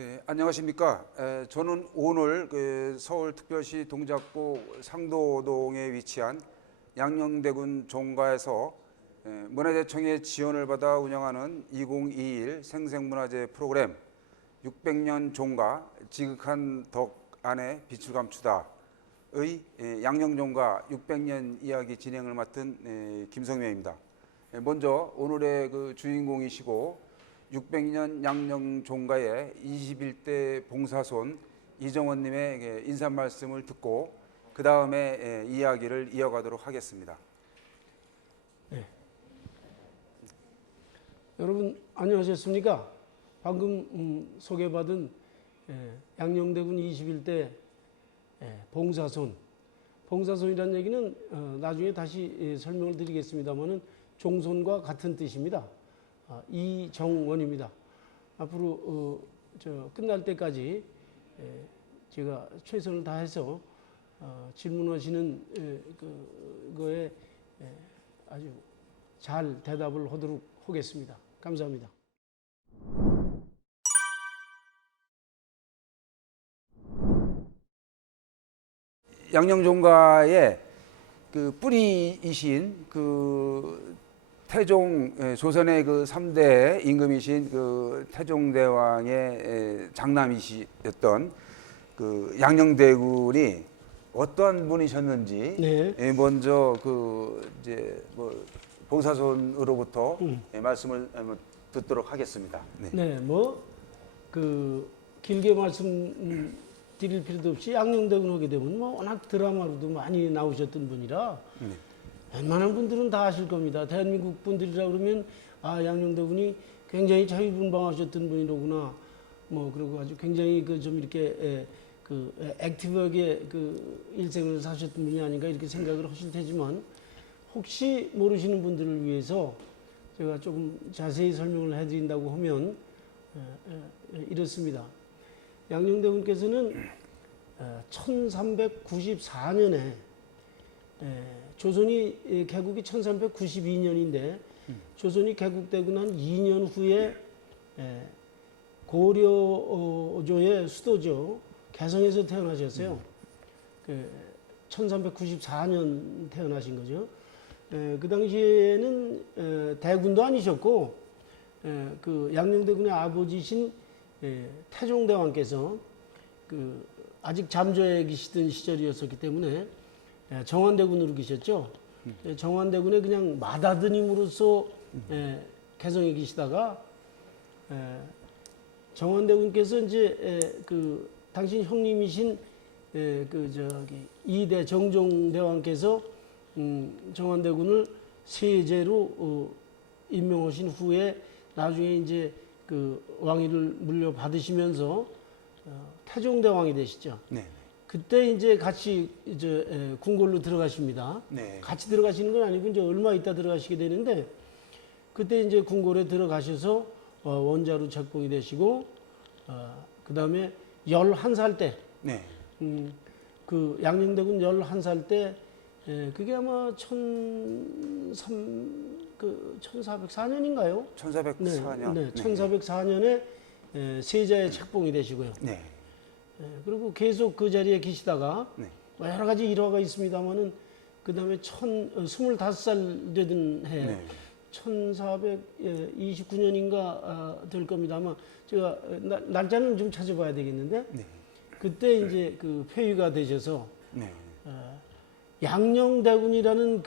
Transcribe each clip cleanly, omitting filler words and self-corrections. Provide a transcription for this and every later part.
네, 안녕하십니까. 저는 오늘 서울특별시 동작구 상도동에 위치한 양녕대군 종가에서 문화재청의 지원을 받아 운영하는 2021 생생문화재 프로그램 600년 종가 지극한 덕 안에 빛을 감추다의 양녕종가 600년 이야기 진행을 맡은 김성명입니다. 먼저 오늘의 그 주인공이시고 600년 양녕종가의 21대 봉사손 이정원님의 인사 말씀을 듣고 그 다음에 이야기를 이어가도록 하겠습니다. 네. 여러분 안녕하셨습니까? 방금 소개받은 양녕대군 21대 봉사손. 봉사손이라는 얘기는 나중에 다시 설명을 드리겠습니다만은 종손과 같은 뜻입니다. 이정원입니다. 앞으로 끝날 때까지 제가 최선을 다해서 질문하시는 그거에 아주 잘 대답을 하도록 하겠습니다. 감사합니다. 양녕종가의 그 뿌리이신 그 태종 조선의 그 3대 임금이신 그 태종대왕의 장남이셨던 그 양녕대군이 어떠한 분이셨는지 네. 먼저 그 이제 뭐 봉사손으로부터 말씀을 듣도록 하겠습니다. 네, 길게 말씀 드릴 필요도 없이 양녕대군 하게 되면 워낙 드라마로도 많이 나오셨던 분이라 웬만한 분들은 다 아실 겁니다. 대한민국 분들이라 그러면 양녕대군이 굉장히 자유분방하셨던 분이로구나. 그리고 아주 굉장히 좀 이렇게 액티브하게 일생을 사셨던 분이 아닌가 이렇게 생각을 하실 테지만 혹시 모르시는 분들을 위해서 제가 조금 자세히 설명을 해드린다고 하면 이렇습니다. 양녕대군께서는 1394년에 조선이 개국이 1392년인데 조선이 개국되고 난 2년 후에 고려조의 수도죠. 개성에서 태어나셨어요. 1394년 태어나신 거죠. 그 당시에는 대군도 아니셨고 그 양녕대군의 아버지신 태종대왕께서 아직 잠조에 계시던 시절이었었기 때문에 정환대군으로 계셨죠. 정환대군의 그냥 맏아드님으로서 개성에 계시다가 정환대군께서 이제 당신 형님이신 이대 정종대왕께서 정환대군을 세제로 임명하신 후에 나중에 이제 왕위를 물려받으시면서 태종대왕이 되시죠. 네. 그때 이제 같이 궁궐로 들어가십니다. 네. 같이 들어가시는 건 아니고 이제 얼마 있다 들어가시게 되는데 그때 이제 궁궐에 들어가셔서 원자로 책봉이 되시고 그 다음에 11살 때 네. 양녕대군 11살 때 그게 아마 1404년인가요? 1404년. 네, 1404년에 세자에 책봉이 되시고요. 네. 그리고 계속 그 자리에 계시다가 여러 가지 일화가 있습니다만은 그 다음에 25살 되던 해 네. 1429년인가 될 겁니다. 아마 제가 날짜는 좀 찾아봐야 되겠는데 네. 그때 이제 폐위가 되셔서 양녕대군이라는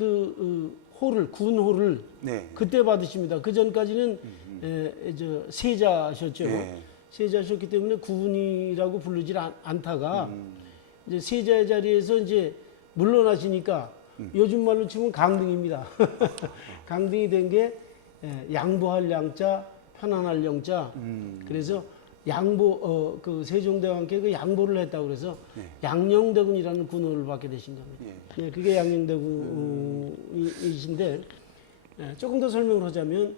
군호를 네. 그때 받으십니다. 그 전까지는 세자셨죠. 네. 세자셨기 때문에 군이라고 부르질 않다가 이제 세자의 자리에서 이제 물러나시니까 요즘 말로 치면 강등입니다. 강등이 된 게 양보할 양자, 편안할 영자. 그래서 양보 세종대왕께 양보를 했다고 그래서 네. 양녕대군이라는 군호를 받게 되신 겁니다. 네, 그게 양녕대군이신데 조금 더 설명을 하자면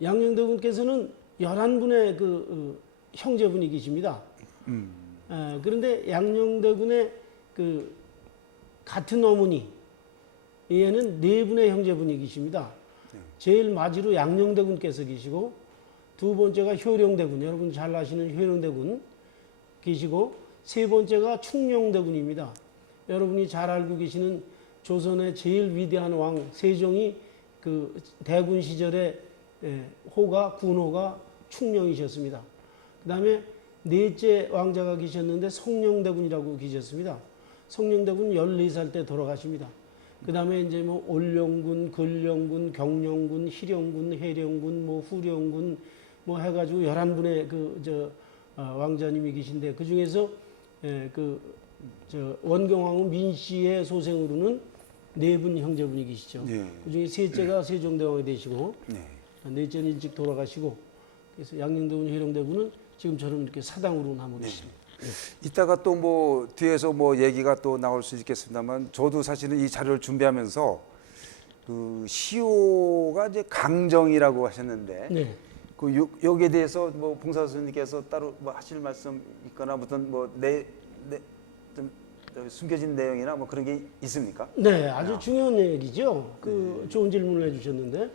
양녕대군께서는 11분의 형제분이 계십니다. 그런데 양녕대군의 같은 어머니 얘는 4분의 형제분이 계십니다. 제일 마지로 양녕대군께서 계시고 두 번째가 효령대군, 여러분 잘 아시는 효령대군 계시고, 세 번째가 충녕대군입니다. 여러분이 잘 알고 계시는 조선의 제일 위대한 왕 세종이 그 대군 시절에 호가 군호가 충녕이셨습니다. 그 다음에 넷째 왕자가 계셨는데 성령대군이라고 계셨습니다. 성령대군 14살 때 돌아가십니다. 그 다음에 이제 뭐 올령군, 근령군, 경령군, 희령군, 해령군, 뭐 후령군 뭐 해가지고 11분의 왕자님이 계신데 그 중에서 원경왕후 민씨의 소생으로는 4분 형제분이 계시죠. 네. 그 중에 셋째가 세종대왕이 되시고 네. 넷째는 일찍 돌아가시고 그래서 양녕대군, 효령대군은 지금처럼 이렇게 사당으로 남아 계십니다. 이따가 또 뭐 뒤에서 뭐 얘기가 또 나올 수 있겠습니다만 저도 사실은 이 자료를 준비하면서 그 시호가 이제 강정이라고 하셨는데 네. 그 여기에 대해서 뭐 봉사 선생님께서 따로 뭐 하실 말씀 있거나 무슨 좀 숨겨진 내용이나 뭐 그런 게 있습니까? 네, 아주 중요한 얘기죠. 좋은 질문을 해주셨는데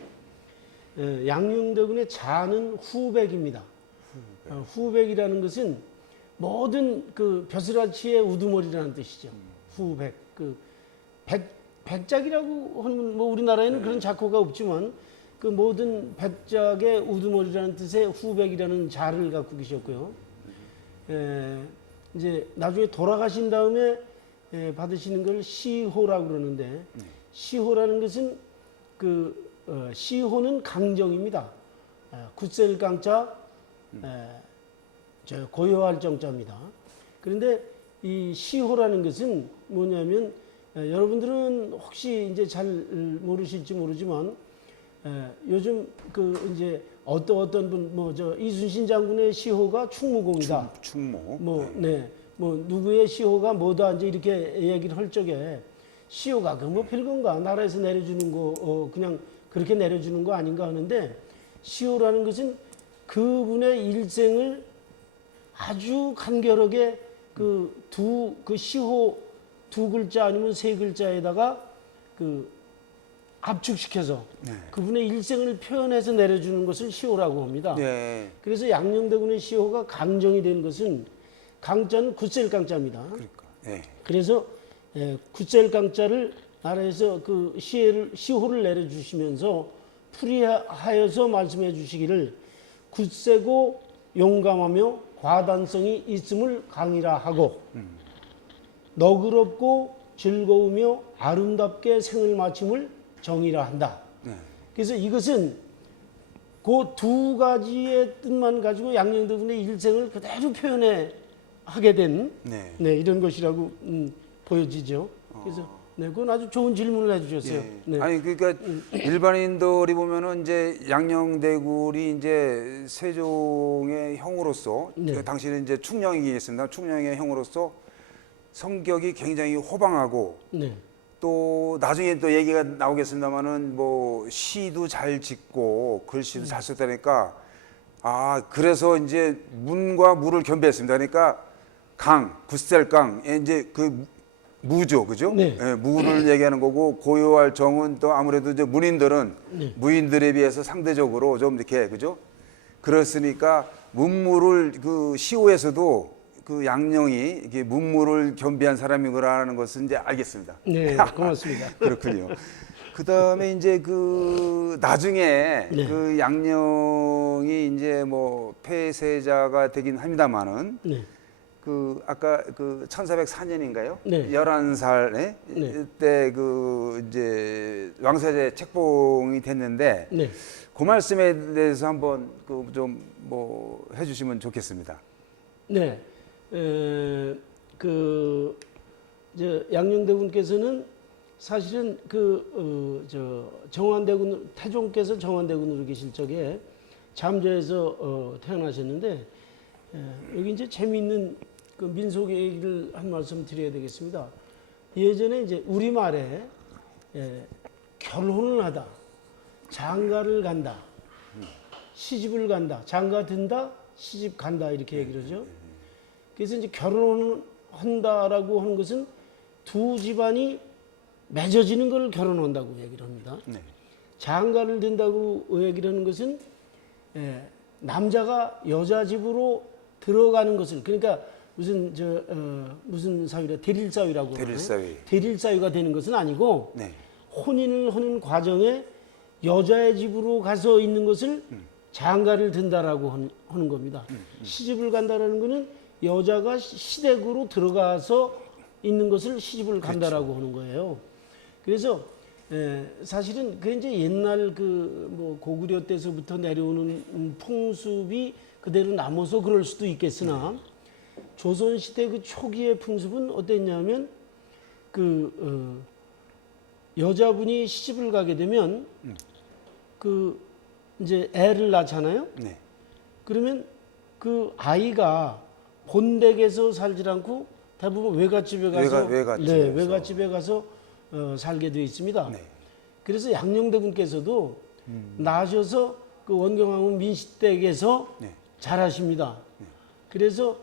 양녕대군의 자는 후백입니다. 후백이라는 것은 모든 그 벼슬아치의 우두머리라는 뜻이죠. 후백. 백작이라고 하는 뭐 우리나라에는 그런 작호가 없지만 그 모든 백작의 우두머리라는 뜻의 후백이라는 자를 갖고 계셨고요. 이제 나중에 돌아가신 다음에 받으시는 걸 시호라고 그러는데 시호라는 것은 시호는 강정입니다. 굳셀 강자, 고요할 정자입니다. 그런데 이 시호라는 것은 뭐냐면 여러분들은 혹시 이제 잘 모르실지 모르지만 요즘 이제 어떤 분 이순신 장군의 시호가 충무공이다. 충무. 뭐 누구의 시호가 뭐다 이제 이렇게 얘기를 할 적에 시호가 뭐 별건가 나라에서 내려주는 거 그냥 그렇게 내려주는 거 아닌가 하는데 시호라는 것은 그분의 일생을 아주 간결하게 시호 2글자 아니면 3글자에다가 압축시켜서 그분의 일생을 표현해서 내려주는 것을 시호라고 합니다. 네. 그래서 양녕대군의 시호가 강정이 된 것은 강자는 굳셀 강자입니다. 그러니까. 네. 그래서 굳셀 강자를 나라에서 시호를 내려주시면서 풀이하여서 말씀해 주시기를 굳세고 용감하며 과단성이 있음을 강이라 하고 너그럽고 즐거우며 아름답게 생을 마침을 정의라 한다. 그래서 이것은 그 두 가지의 뜻만 가지고 양녕대군의 일생을 그대로 표현해 하게 된 이런 것이라고 보여지죠. 그래서 그건 아주 좋은 질문을 해주셨어요. 네. 아니 그러니까 일반인들이 보면은 이제 양녕대군이 이제 세종의 형으로서 당시는 이제 충녕이겠습니다. 충녕의 형으로서 성격이 굉장히 호방하고 또 나중에 또 얘기가 나오겠습니다만은 뭐 시도 잘 짓고 글씨도 잘 썼다니까 그래서 이제 문과 무를 겸비했습니다. 그러니까 굳셀강에 이제 무죠, 그죠? 네. 무를 얘기하는 거고 고요할 정은 또 아무래도 이제 문인들은 무인들에 비해서 상대적으로 좀 이렇게 그죠? 그렇으니까 문무를 시호에서도 양녕이 이게 문무를 겸비한 사람이구나라는 것은 이제 알겠습니다. 네, 고맙습니다. 그렇군요. 그 다음에 이제 나중에 양녕이 이제 뭐 폐세자가 되긴 합니다만은 아까 1404년인가요? 11살에 때 이제 왕세자 책봉이 됐는데 그 말씀에 대해서 한번 좀 뭐 해주시면 좋겠습니다. 네, 양녕대군께서는 사실은 정환대군 태종께서 정환대군으로 계실 적에 잠저에서 태어나셨는데 여기 이제 재미있는 민속 얘기를 한 말씀 드려야 되겠습니다. 예전에 이제 우리말에 결혼을 하다, 장가를 간다, 시집을 간다, 장가 든다, 시집 간다 이렇게 얘기를 하죠. 그래서 이제 결혼을 한다라고 하는 것은 두 집안이 맺어지는 걸 결혼한다고 얘기를 합니다. 장가를 든다고 얘기를 하는 것은 남자가 여자 집으로 들어가는 것을 그러니까 무슨 사위라 대릴 사위라고 대릴 하나요? 사위. 대릴 사위가 되는 것은 아니고 네. 혼인을 하는 과정에 여자의 집으로 가서 있는 것을 장가를 든다라고 하는 겁니다. 시집을 간다라는 것은 여자가 시댁으로 들어가서 있는 것을 시집을 간다라고 하는 거예요. 그래서 사실은 그 이제 옛날 그 뭐 고구려 때서부터 내려오는 풍습이 그대로 남아서 그럴 수도 있겠으나 조선 시대 그 초기의 풍습은 어땠냐면 그 여자분이 시집을 가게 되면 그 이제 애를 낳잖아요. 네. 그러면 그 아이가 본댁에서 살지 않고 대부분 외갓집에 가서 외갓집에 가서 살게 되어 있습니다. 네. 그래서 양녕대군께서도 나셔서 그 원경왕후 민씨댁에서 네. 자라십니다. 그래서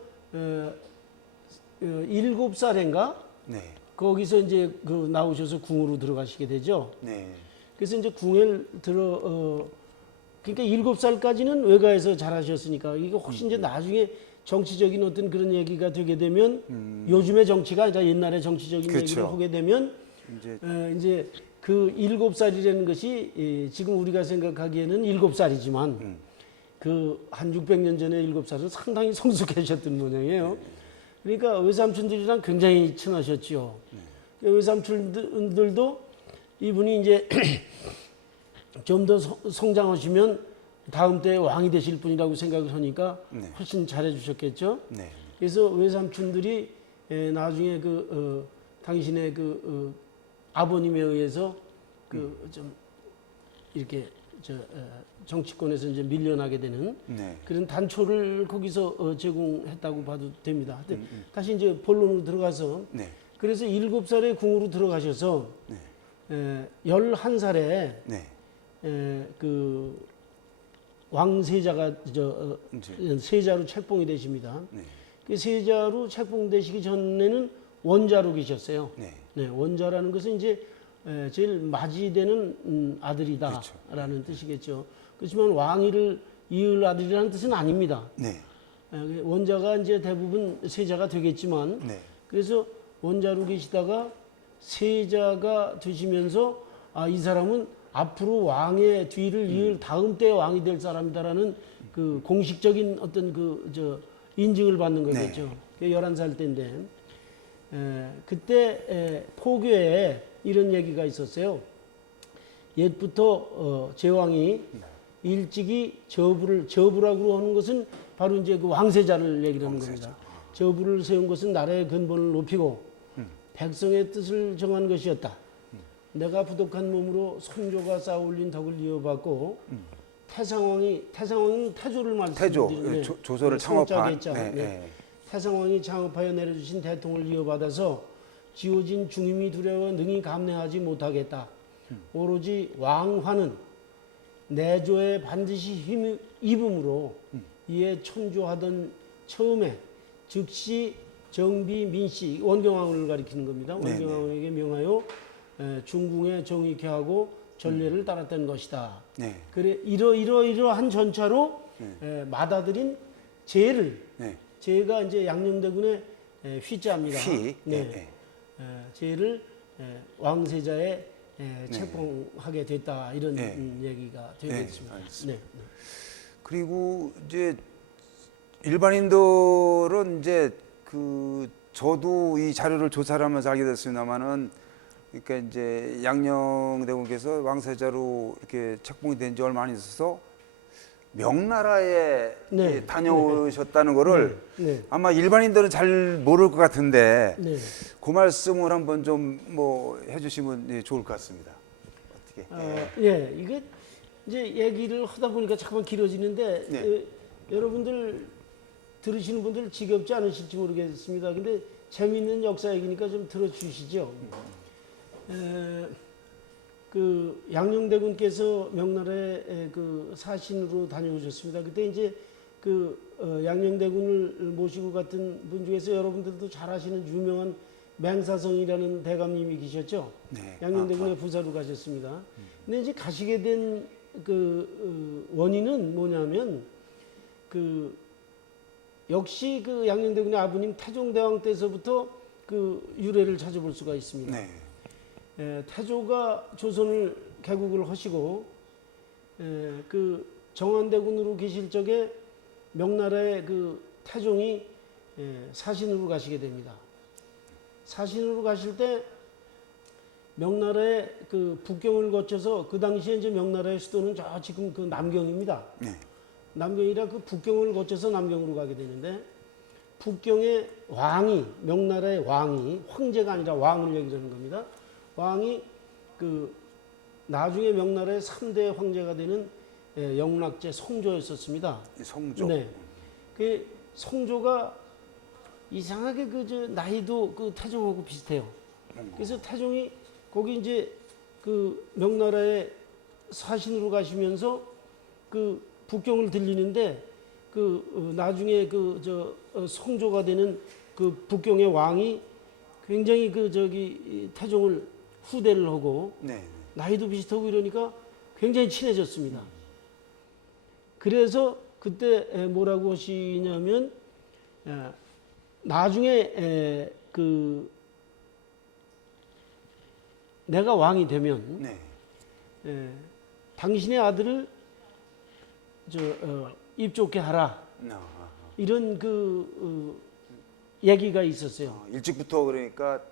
7살인가 네. 거기서 이제 그 나오셔서 궁으로 들어가시게 되죠. 네. 그래서 이제 궁에 그러니까 7살까지는 외가에서 자라셨으니까 이게 혹시 이제 나중에 정치적인 어떤 그런 얘기가 되게 되면 요즘의 정치가 아니라 옛날의 정치적인 그렇죠. 얘기를 하게 되면 이제 그 7살이라는 것이 지금 우리가 생각하기에는 7살이지만 그 한 600년 전에 7살은 상당히 성숙하셨던 모양이에요. 그러니까 외삼촌들이랑 굉장히 친하셨죠. 외삼촌들도 이분이 이제 좀 더 성장하시면 다음 때 왕이 되실 분이라고 생각을 하니까 훨씬 잘해주셨겠죠. 네. 그래서 외삼촌들이 나중에 당신의 아버님에 의해서 좀 이렇게 정치권에서 이제 밀려나게 되는 네. 그런 단초를 거기서 제공했다고 봐도 됩니다. 하여튼 다시 이제 본론으로 들어가서 네. 그래서 7살에 궁으로 들어가셔서 11살에 네. 그 왕세자가 세자로 책봉이 되십니다. 네. 그 세자로 책봉되시기 전에는 원자로 계셨어요. 네. 네, 원자라는 것은 이제 제일 맞이되는 아들이다라는 그렇죠. 뜻이겠죠. 그렇지만 왕위를 이을 아들이라는 뜻은 아닙니다. 네. 원자가 이제 대부분 세자가 되겠지만 네. 그래서 원자로 계시다가 세자가 되시면서 이 사람은 앞으로 왕의 뒤를 이을 다음 때 왕이 될 사람이다라는 그 공식적인 어떤 인증을 받는 거겠죠. 네. 11살 때인데 그때 포교에 이런 얘기가 있었어요. 옛부터 제왕이 일찍이 저부라고 하는 것은 바로 이제 그 왕세자를 얘기하는 겁니다. 저부를 세운 것은 나라의 근본을 높이고 백성의 뜻을 정한 것이었다. 내가 부족한 몸으로 손조가 쌓아올린 덕을 이어받고 태상왕은 태조를 말씀드리는데 조선을 창업한 태상왕이 창업하여 내려주신 대통을 이어받아서 지어진 중임이 두려워 능히 감내하지 못하겠다. 오로지 왕화는 내조에 반드시 힘을 입음으로 이에 천조하던 처음에 즉시 정비 민씨 원경왕후를 가리키는 겁니다. 원경왕후에게 명하여 중궁에 정의케 하고 전례를 따랐던 것이다. 네. 그래 이러한 전차로 맏아들인 제를 제가 이제 양녕대군의 휘자입니다. 네. 제를 왕세자에 책봉하게 됐다 이런 얘기가 되겠습니다. 네. 그리고 이제 일반인들은 이제 저도 이 자료를 조사를 하면서 알게 됐습니다만은 그러니까 이제 양녕대군께서 왕세자로 이렇게 책봉이 된 지 얼마 안 있어서 명나라에 다녀오셨다는 거를 아마 일반인들은 잘 모를 것 같은데 그 말씀을 한번 좀 뭐 해주시면 좋을 것 같습니다. 어떻게? 이게 이제 얘기를 하다 보니까 잠깐만 길어지는데 여러분들 들으시는 분들 지겹지 않으실지 모르겠습니다. 근데 재미있는 역사 얘기니까 좀 들어주시죠. 그 양녕대군께서 명나라에 그 사신으로 다녀오셨습니다. 그때 이제 양녕대군을 모시고 갔던 분 중에서 여러분들도 잘 아시는 유명한 맹사성이라는 대감님이 계셨죠. 양녕대군의 부사로 가셨습니다. 근데 이제 가시게 된 원인은 뭐냐면 그 역시 그 양녕대군의 아버님 태종대왕 때서부터 그 유래를 찾아볼 수가 있습니다. 네. 태조가 조선을 개국을 하시고 그 정안대군으로 계실 적에 명나라의 그 태종이 사신으로 가시게 됩니다. 사신으로 가실 때 명나라의 그 북경을 거쳐서 그 당시에 이제 명나라의 수도는 저 지금 그 남경입니다. 네. 남경이라 그 북경을 거쳐서 남경으로 가게 되는데 북경의 왕이 명나라의 왕이 황제가 아니라 왕을 얘기하는 겁니다. 왕이 그 나중에 명나라의 3대 황제가 되는 영락제 성조였었습니다. 성조. 네. 그 성조가 이상하게 그 저 나이도 그 태종하고 비슷해요. 그래서 태종이 거기 이제 그 명나라의 사신으로 가시면서 그 북경을 들리는데 그 나중에 그 저 성조가 되는 그 북경의 왕이 굉장히 그 저기 태종을 후대를 하고 네. 나이도 비슷하고 이러니까 굉장히 친해졌습니다. 그래서 그때 뭐라고 하시냐면 나중에 그 내가 왕이 되면 네. 당신의 아들을 입좋게 하라 이런 그 얘기가 있었어요. 일찍부터 그러니까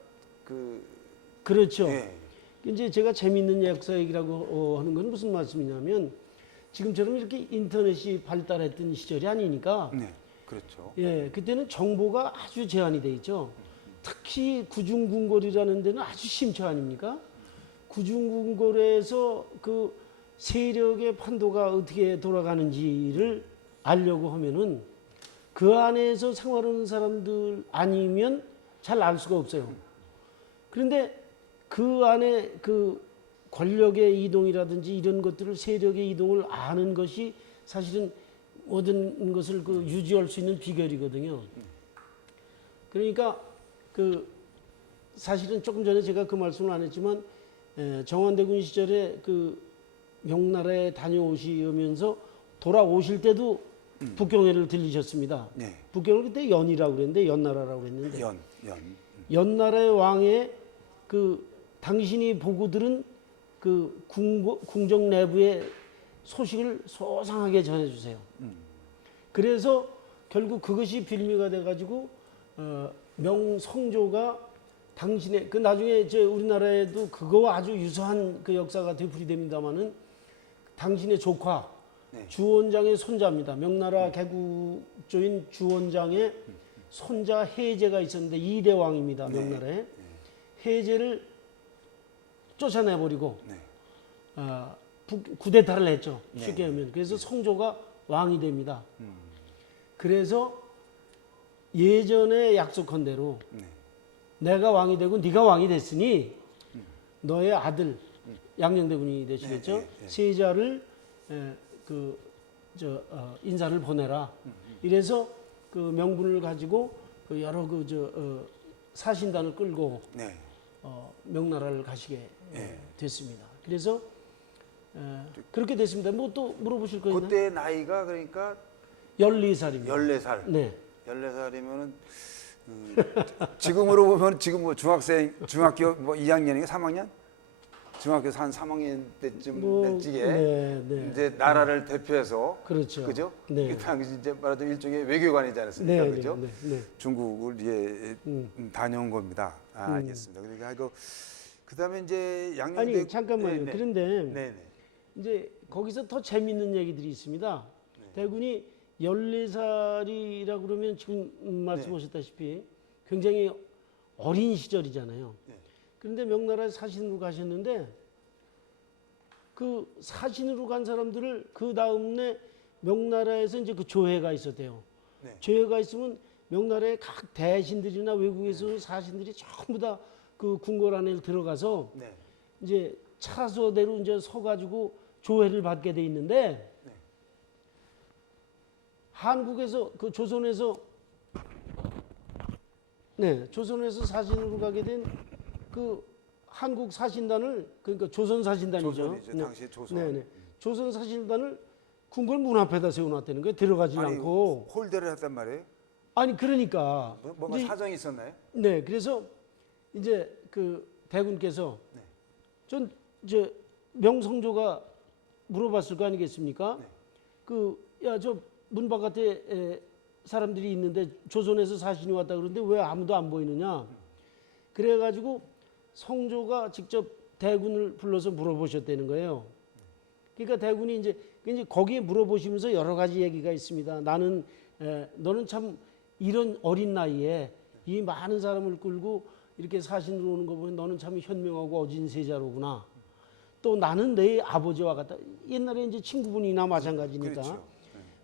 그렇죠. 네. 이제 제가 재미있는 역사 얘기라고 하는 건 무슨 말씀이냐면 지금처럼 이렇게 인터넷이 발달했던 시절이 아니니까 네. 그렇죠. 예, 그때는 정보가 아주 제한이 돼 있죠. 특히 구중궁궐이라는 데는 아주 심처 아닙니까? 구중궁궐에서 그 세력의 판도가 어떻게 돌아가는지를 알려고 하면은 그 안에서 생활하는 사람들 아니면 잘 알 수가 없어요. 그런데 그 안에 그 권력의 이동이라든지 이런 것들을 세력의 이동을 아는 것이 사실은 모든 것을 그 유지할 수 있는 비결이거든요. 그러니까 그 사실은 조금 전에 제가 그 말씀을 안 했지만 정안대군 시절에 그 명나라에 다녀오시면서 돌아오실 때도 북경회를 들리셨습니다. 네. 북경을 그때 연이라고 그랬는데 연나라라고 그랬는데 연. 연나라의 왕의 그 당신이 보고 들은 그 궁정 내부의 소식을 소상하게 전해주세요. 그래서 결국 그것이 빌미가 돼가지고 명성조가 당신의 그 나중에 우리나라에도 그거와 아주 유사한 그 역사가 되풀이됩니다마는 당신의 조카 네. 주원장의 손자입니다. 명나라 개국조인 주원장의 손자 해제가 있었는데 2대 왕입니다. 명나라에. 해제를 쫓아내버리고 네. 쿠데타를 했죠. 네. 쉽게 하면. 그래서 성조가 왕이 됩니다. 그래서 예전에 약속한 대로 네. 내가 왕이 되고 네가 왕이 됐으니 너의 아들 양녕대군이 되시겠죠. 네, 네, 네. 세자를 인사를 보내라. 이래서 그 명분을 가지고 그 여러 사신단을 끌고 네. 명나라를 가시게 네. 됐습니다. 그래서 그렇게 됐습니다. 뭐 또 물어보실 거 있나요? 그때 나이가 그러니까 14살입니다. 14살. 네. 14살이면은 지금으로 보면 지금 뭐 중학교 뭐 2학년인가 3학년? 중학교 한 3학년 때쯤 찌게 네. 이제 나라를 대표해서 그렇죠. 그죠? 네. 그 당시 이제 말하자면 일종의 외교관이지 않았습니까? 그죠? 네. 중국을 이제 다녀온 겁니다. 알겠습니다. 그러니까 그다음에 이제 양녕대 아니 잠깐만요. 그런데 네네. 이제 거기서 더 재밌는 얘기들이 있습니다. 대군이 14살이라고 그러면 지금 말씀하셨다시피 굉장히 어린 시절이잖아요. 그런데 명나라에 사신으로 가셨는데 그 사신으로 간 사람들을 그 다음에 명나라에서 이제 그 조회가 있었대요. 네. 조회가 있으면 명나라의 각 대신들이나 외국에서 사신들이 전부 다 그 궁궐 안에 들어가서 네. 이제 차소대로 이제 서가지고 조회를 받게 돼 있는데 한국에서 그 조선에서 사신으로 가게 된 그 한국 사신단을 그러니까 조선 사신단이죠. 조선이죠. 당시 조선. 조선 사신단을 궁궐 문 앞에다 세워놨다는 거예요. 들어가지 아니 않고. 홀대를 했단 말이에요. 아니 그러니까 뭔가 이제 사정이 있었나요? 네, 그래서 이제 그 대군께서 네. 전 이제 명성조가 물어봤을 거 아니겠습니까? 네. 그 야 저 문 바깥에 사람들이 있는데 조선에서 사신이 왔다 그러는데 왜 아무도 안 보이느냐? 그래가지고 성조가 직접 대군을 불러서 물어보셨다는 거예요. 그러니까 대군이 이제 거기에 물어보시면서 여러 가지 얘기가 있습니다. 나는 너는 참 이런 어린 나이에 이 많은 사람을 끌고 이렇게 사신으로 오는 거 보면 너는 참 현명하고 어진 세자로구나. 또 나는 내 아버지와 같다. 옛날에 이제 친구분이나 마찬가지니까. 그렇죠.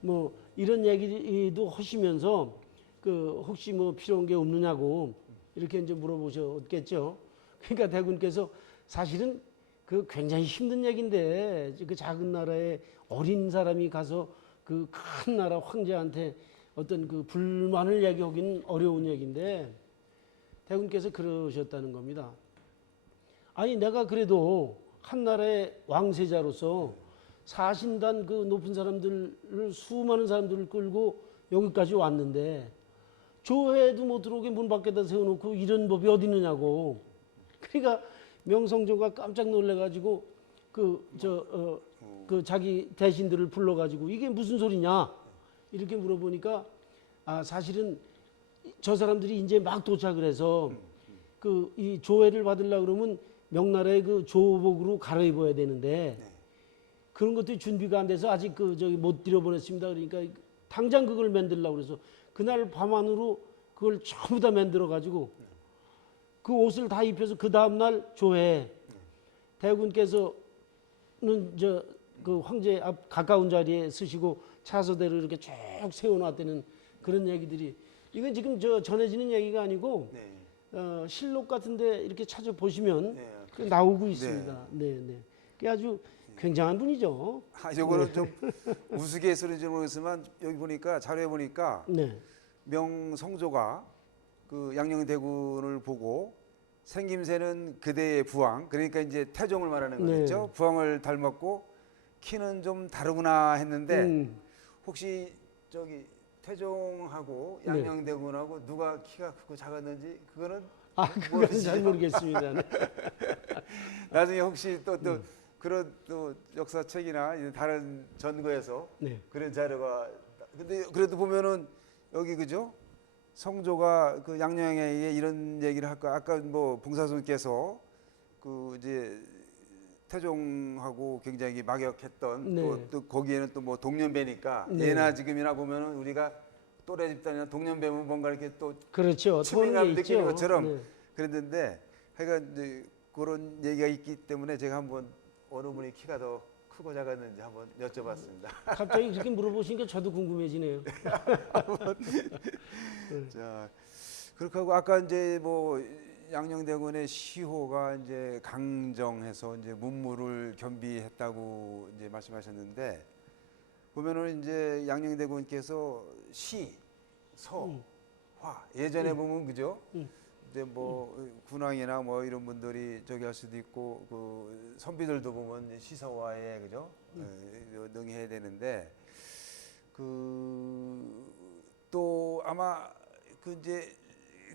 뭐 이런 얘기도 하시면서 그 혹시 뭐 필요한 게 없느냐고 이렇게 이제 물어보셨겠죠. 그러니까 대군께서 사실은 그 굉장히 힘든 얘기인데 그 작은 나라에 어린 사람이 가서 그 큰 나라 황제한테 어떤 그 불만을 얘기하기는 어려운 얘기인데 대군께서 그러셨다는 겁니다. 아니 내가 그래도 한 나라의 왕세자로서 사신단 그 높은 사람들을 수많은 사람들을 끌고 여기까지 왔는데 조회도 못 들어오게 문 밖에다 세워놓고 이런 법이 어디 있느냐고. 그러니까 명성조가 깜짝 놀래가지고 그 자기 대신들을 불러가지고 이게 무슨 소리냐 이렇게 물어보니까 아 사실은 저 사람들이 이제 막 도착을 해서 그 이 조회를 받으려 그러면 명나라의 그 조복으로 갈아입어야 되는데 그런 것들이 준비가 안 돼서 아직 그 저기 못 들여보냈습니다. 그러니까 당장 그걸 만들려고 그래서 그날 밤 안으로 그걸 전부 다 만들어 가지고 그 옷을 다 입혀서 그 다음 날 조회 대군께서는 저 그 황제 앞 가까운 자리에 쓰시고 차서대로 이렇게 쭉 세워놨다는 그런 얘기들이 이건 지금 저 전해지는 얘기가 아니고 네. 실록 같은데 이렇게 찾아 보시면 네. 그 나오고 있습니다. 네, 네. 그게 아주 굉장한 분이죠. 아, 이거는 좀 우스갯소리인지 모르겠지만 여기 보니까 자료에 보니까 네, 명성조가 그 양녕대군을 보고 생김새는 그대의 부왕 그러니까 이제 태종을 말하는 네. 거겠죠. 부왕을 닮았고 키는 좀 다르구나 했는데 혹시 저기 태종하고 네. 양녕대군하고 누가 키가 크고 작았는지 그거는 아, 그건 모르시죠? 잘 모르겠습니다. 네. 나중에 혹시 또 그런 또 역사책이나 이제 다른 전거에서 네. 그런 자료가 근데 그래도 보면은 여기 그죠? 성조가 그 양녕에게 이런 얘기를 할까 아까 뭐 봉사손께서 그 이제 태종하고 굉장히 막역했던 네. 또 거기에는 또 뭐 동년배니까 네. 예나 지금이나 보면은 우리가 또래 집단이나 동년배면 뭔가 이렇게 또 그렇죠. 친밀감 토는 게 느끼는 있죠. 것처럼 네. 그랬는데 하여간 이제 그런 얘기가 있기 때문에 제가 한번 어느 분이 키가 더 크고 작았는지 한번 여쭤봤습니다. 갑자기 그렇게 물어보시니까 저도 궁금해지네요. 자, 그렇게 하고 아까 이제 뭐 양녕대군의 시호가 이제 강정해서 이제 문무를 겸비했다고 이제 말씀하셨는데 보면은 이제 양녕대군께서 시, 서, 화 예전에 보면 그죠? 이제 뭐 군왕이나 뭐 이런 분들이 저기 할 수도 있고 그 선비들도 보면 시서화에 그죠? 능해야 되는데 그 또 아마 그 이제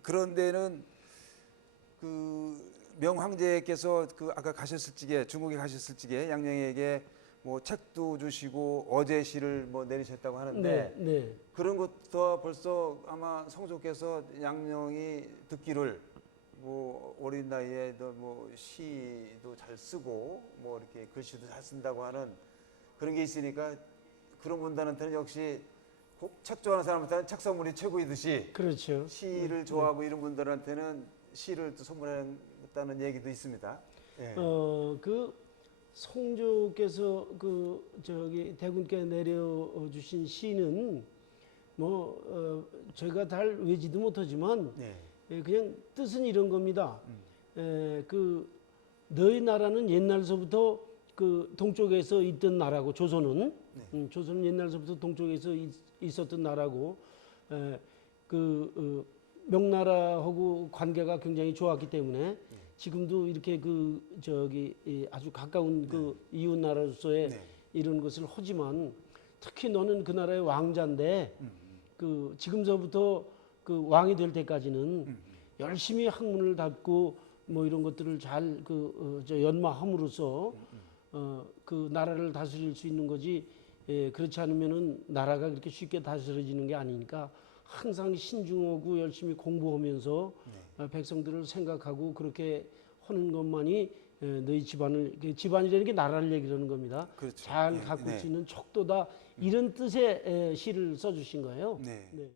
그런 데는 그 명황제께서 그 아까 가셨을 적에 중국에 가셨을 적에 양녕에게 뭐 책도 주시고 어제시를 뭐 내리셨다고 하는데 네, 네. 그런 것도 벌써 아마 성조께서 양녕이 듣기를 뭐 어린 나이에도 뭐 시도 잘 쓰고 뭐 이렇게 글씨도 잘 쓴다고 하는 그런 게 있으니까 그런 분들한테는 역시 책 좋아하는 사람한테는 책 선물이 최고이듯이 그렇죠. 시를 좋아하고 이런 분들한테는 시를 또 선물했다는 얘기도 있습니다. 예. 그 성조께서 그 저기 대군께 내려주신 시는 뭐 제가 잘 외지도 못하지만 네. 그냥 뜻은 이런 겁니다. 그 너희 나라는 옛날서부터 그 동쪽에서 있던 나라고 조선은 조선은 옛날서부터 동쪽에서 있었던 나라고 명나라하고 관계가 굉장히 좋았기 때문에 지금도 이렇게 그 저기 아주 가까운 그 이웃 나라로서의 이런 것을 하지만 특히 너는 그 나라의 왕자인데 그 지금서부터 그 왕이 될 때까지는 열심히 학문을 닦고 뭐 이런 것들을 잘 연마함으로써 그 나라를 다스릴 수 있는 거지. 예, 그렇지 않으면은 나라가 그렇게 쉽게 다스려지는 게 아니니까 항상 신중하고 열심히 공부하면서 백성들을 생각하고 그렇게 하는 것만이 너희 집안이라는 게 나라를 얘기하는 겁니다. 그렇죠. 잘 네, 가꿀 네. 수 있는 척도다 이런 뜻의 시를 써주신 거예요. 네. 네.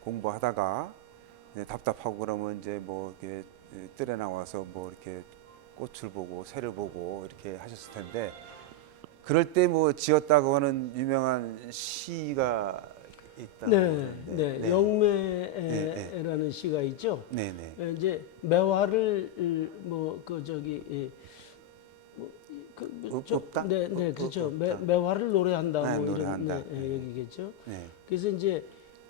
공부하다가 이제 답답하고 그러면 이제 뭐 이렇게 뜰에 나와서 뭐 이렇게 꽃을 보고 새를 보고 이렇게 하셨을 텐데 그럴 때 뭐 지었다고 하는 유명한 시가 있다고 네, 그러는데. 네, 영매라는 시가 있죠. 네, 네. 이제 매화를 뭐 그 저기 없다? 네, 네, 그렇죠. 없다. 매화를 노래한다 네, 뭐 노래한다. 이런 얘기겠죠. 네. 그래서 이제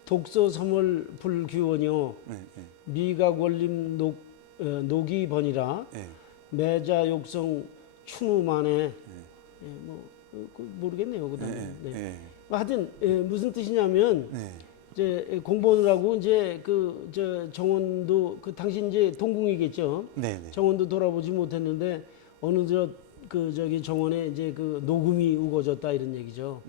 독서섬을 불규원이요 네, 네. 미가 권림 녹이 번이라 네. 매자 욕성 추누만에 뭐 모르겠네요. 그다음에 네, 네. 네. 하여튼 무슨 뜻이냐면 네. 이제 공부하느라고 이제 저 정원도 그 당신 이제 동궁이겠죠. 네, 네. 정원도 돌아보지 못했는데 어느덧 그 저기 정원에 이제 그 녹음이 우거졌다 이런 얘기죠.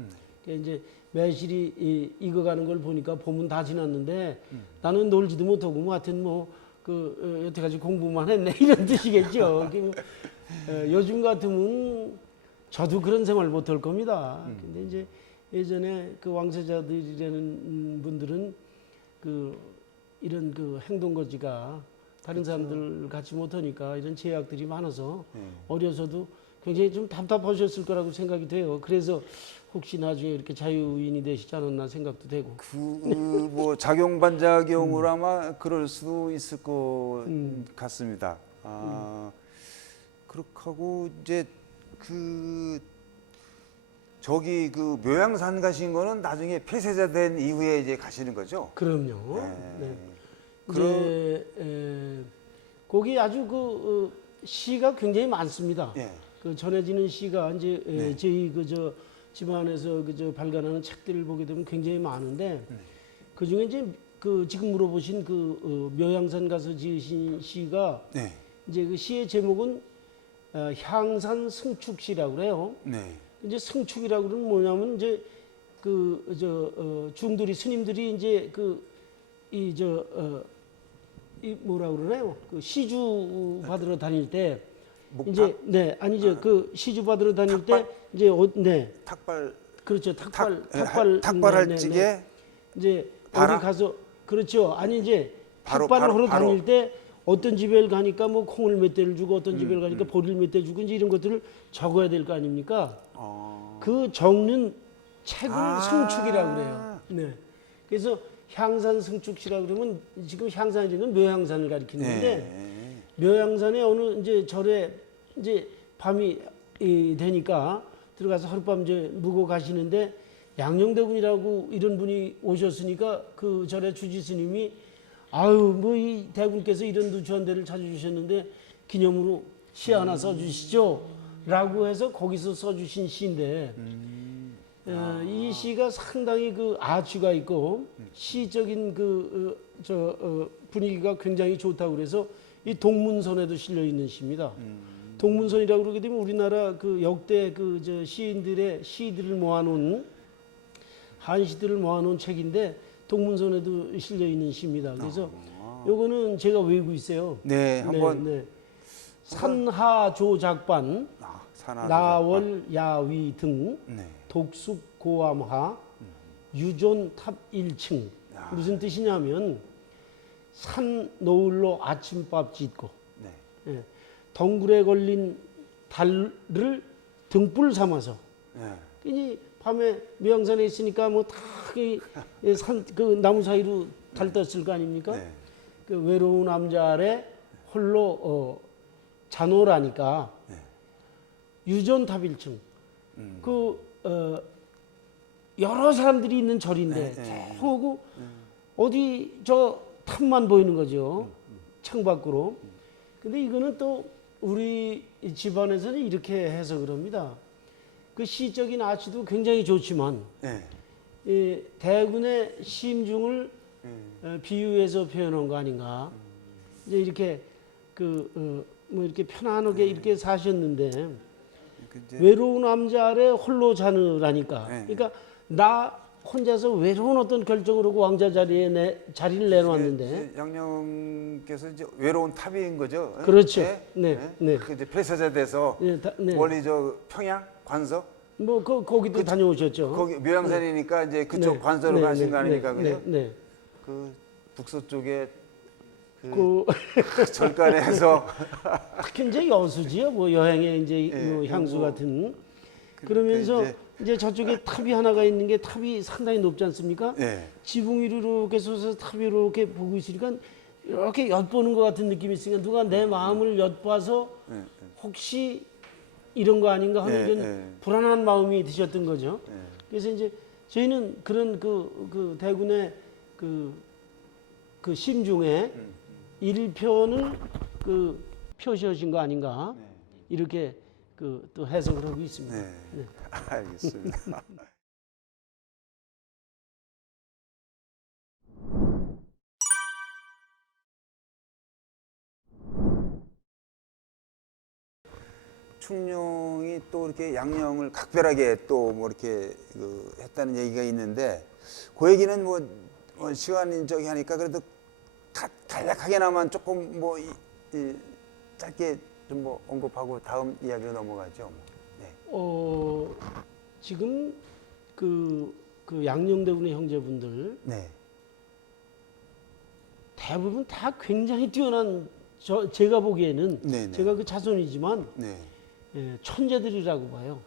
그러니까 이제 매실이 익어가는 걸 보니까 봄은 다 지났는데 나는 놀지도 못하고 뭐 하여튼 뭐 그 여태까지 공부만 했네 이런 뜻이겠죠. 요즘 같으면 저도 그런 생활 못 할 겁니다. 근데 이제 예전에 그 왕세자들이라는 분들은 그 이런 그 행동 거지가 다른 사람들 같이 못하니까 이런 제약들이 많아서 어려서도 굉장히 좀 답답하셨을 거라고 생각이 돼요. 그래서 혹시 나중에 이렇게 자유인이 되시지 않았나 생각도 되고. 뭐 작용 반작용으로 아마 그럴 수도 있을 것 같습니다. 그렇게 하고 이제 그 저기 그 묘양산 가신 거는 나중에 폐쇄자 된 이후에 이제 가시는 거죠? 그럼요. 네. 이제 거기 아주 시가 굉장히 많습니다. 네. 그 전해지는 시가 이제 네. 저희 그 집안에서 발간하는 책들을 보게 되면 굉장히 많은데 그 중에 이제 그 지금 물어보신 묘양산 가서 지으신 시가 네. 이제 그 시의 제목은 향산 승축시라고 그래요. 네. 이제 승축이라고 그러면 뭐냐면 이제 중들이 스님들이 이제 이 뭐라 그러나요? 그 시주 받으러 다닐 때 목탁? 이제 네 아니죠 그 시주 받으러 다닐 탁발? 때 이제 네 탁발 그렇죠 탁발할 적에 이제 바라? 어디 가서 그렇죠 아니 이제 바로, 탁발을 바로, 하러 바로. 다닐 때 어떤 집에 가니까 뭐 콩을 몇 대를 주고 어떤 집에 가니까 보리를 몇 대 주고 이제 이런 것들을 적어야 될 거 아닙니까? 그 적는 책을 승축이라고 그래요. 네. 그래서 향산 승축시라고 그러면 지금 향산이는 묘향산을 가리키는데 네. 묘향산에 어느 이제 절에 이제 밤이 되니까 들어가서 하룻밤 이제 묵어 가시는데 양녕대군이라고 이런 분이 오셨으니까 그 절의 주지 스님이 아유 뭐 이 대군께서 이런 누추한 데를 찾아주셨는데 기념으로 시 하나 써주시죠 라고 해서 거기서 써주신 시인데 이 시가 상당히 그 아취가 있고 시적인 분위기가 굉장히 좋다고 그래서 이 동문선에도 실려 있는 시입니다. 동문선이라고 그러게 되면 우리나라 그 역대 시인들의 시들을 모아놓은 한시들을 모아놓은 책인데 동문선에도 실려 있는 시입니다. 그래서 요거는 제가 외우고 있어요. 네, 한번 네. 산하조작반 나월 야위 등 네. 독숙 고암하 유존 탑 1층 무슨 뜻이냐면 산 노을로 아침밥 짓고 네. 덩굴에 걸린 달을 등불 삼아서 네. 이제 밤에 묘양산에 있으니까 뭐 다 그 나무 사이로 달 떴을 거 아닙니까? 네. 그 외로운 남자 아래 홀로 자노라니까 유전탑 1층 여러 사람들이 있는 절인데 저하고 어디 저 탑만 보이는 거죠. 창밖으로. 근데 이거는 또 우리 집안에서는 이렇게 해석을 합니다. 그 시적인 아치도 굉장히 좋지만 네. 이 대군의 심중을 비유해서 표현한 거 아닌가. 이제 이렇게 뭐 이렇게 편안하게 이렇게 사셨는데 그 이제 외로운 남자 아래 홀로 자느라니까. 네. 그러니까 나 혼자서 외로운 어떤 결정을 하고 왕자 자리에 자리를 내놓았는데. 이제 양령께서 이제 외로운 탑인 거죠. 예? 그렇죠. 예? 네, 예? 네. 그 이제 폐사자 돼서 네, 네. 멀리 저 평양 관서 뭐 거기도 다녀오셨죠. 거기 묘양산이니까 이제 그쪽 네, 관서로 네, 가신 네, 거 아닙니까, 네, 그죠? 네. 그 북서 쪽에 그 절간에서 특히 이제 여수지요. 뭐 여행에 이제 예, 뭐 향수 뭐 같은. 그러면서 이제- 이제 저쪽에 탑이 하나가 있는 게 탑이 상당히 높지 않습니까? 예. 지붕 위로 이렇게 솟아서 탑이 이렇게 보고 있으니까 이렇게 엿보는 것 같은 느낌이 있으니까 누가 내 마음을 엿봐서 예, 혹시 이런 거 아닌가 하는 예, 이런 예. 불안한 마음이 드셨던 거죠. 예. 그래서 이제 저희는 그런 그 대군의 그 심중에 일편을 그 표시하신 거 아닌가 이렇게 또 해석을 하고 있습니다. 네. 네. 알겠습니다. 충룡이 또 이렇게 양령을 각별하게 또 뭐 이렇게 했다는 얘기가 있는데 그 얘기는 뭐 시간이 저기 하니까 그래도 간략하게나만 조금 뭐 짧게 좀 뭐 언급하고 다음 이야기로 넘어가죠. 뭐. 네. 지금 그 양녕대군의 형제분들 네. 대부분 다 굉장히 뛰어난 제가 보기에는 네네. 제가 그 자손이지만 네. 천재들이라고 봐요.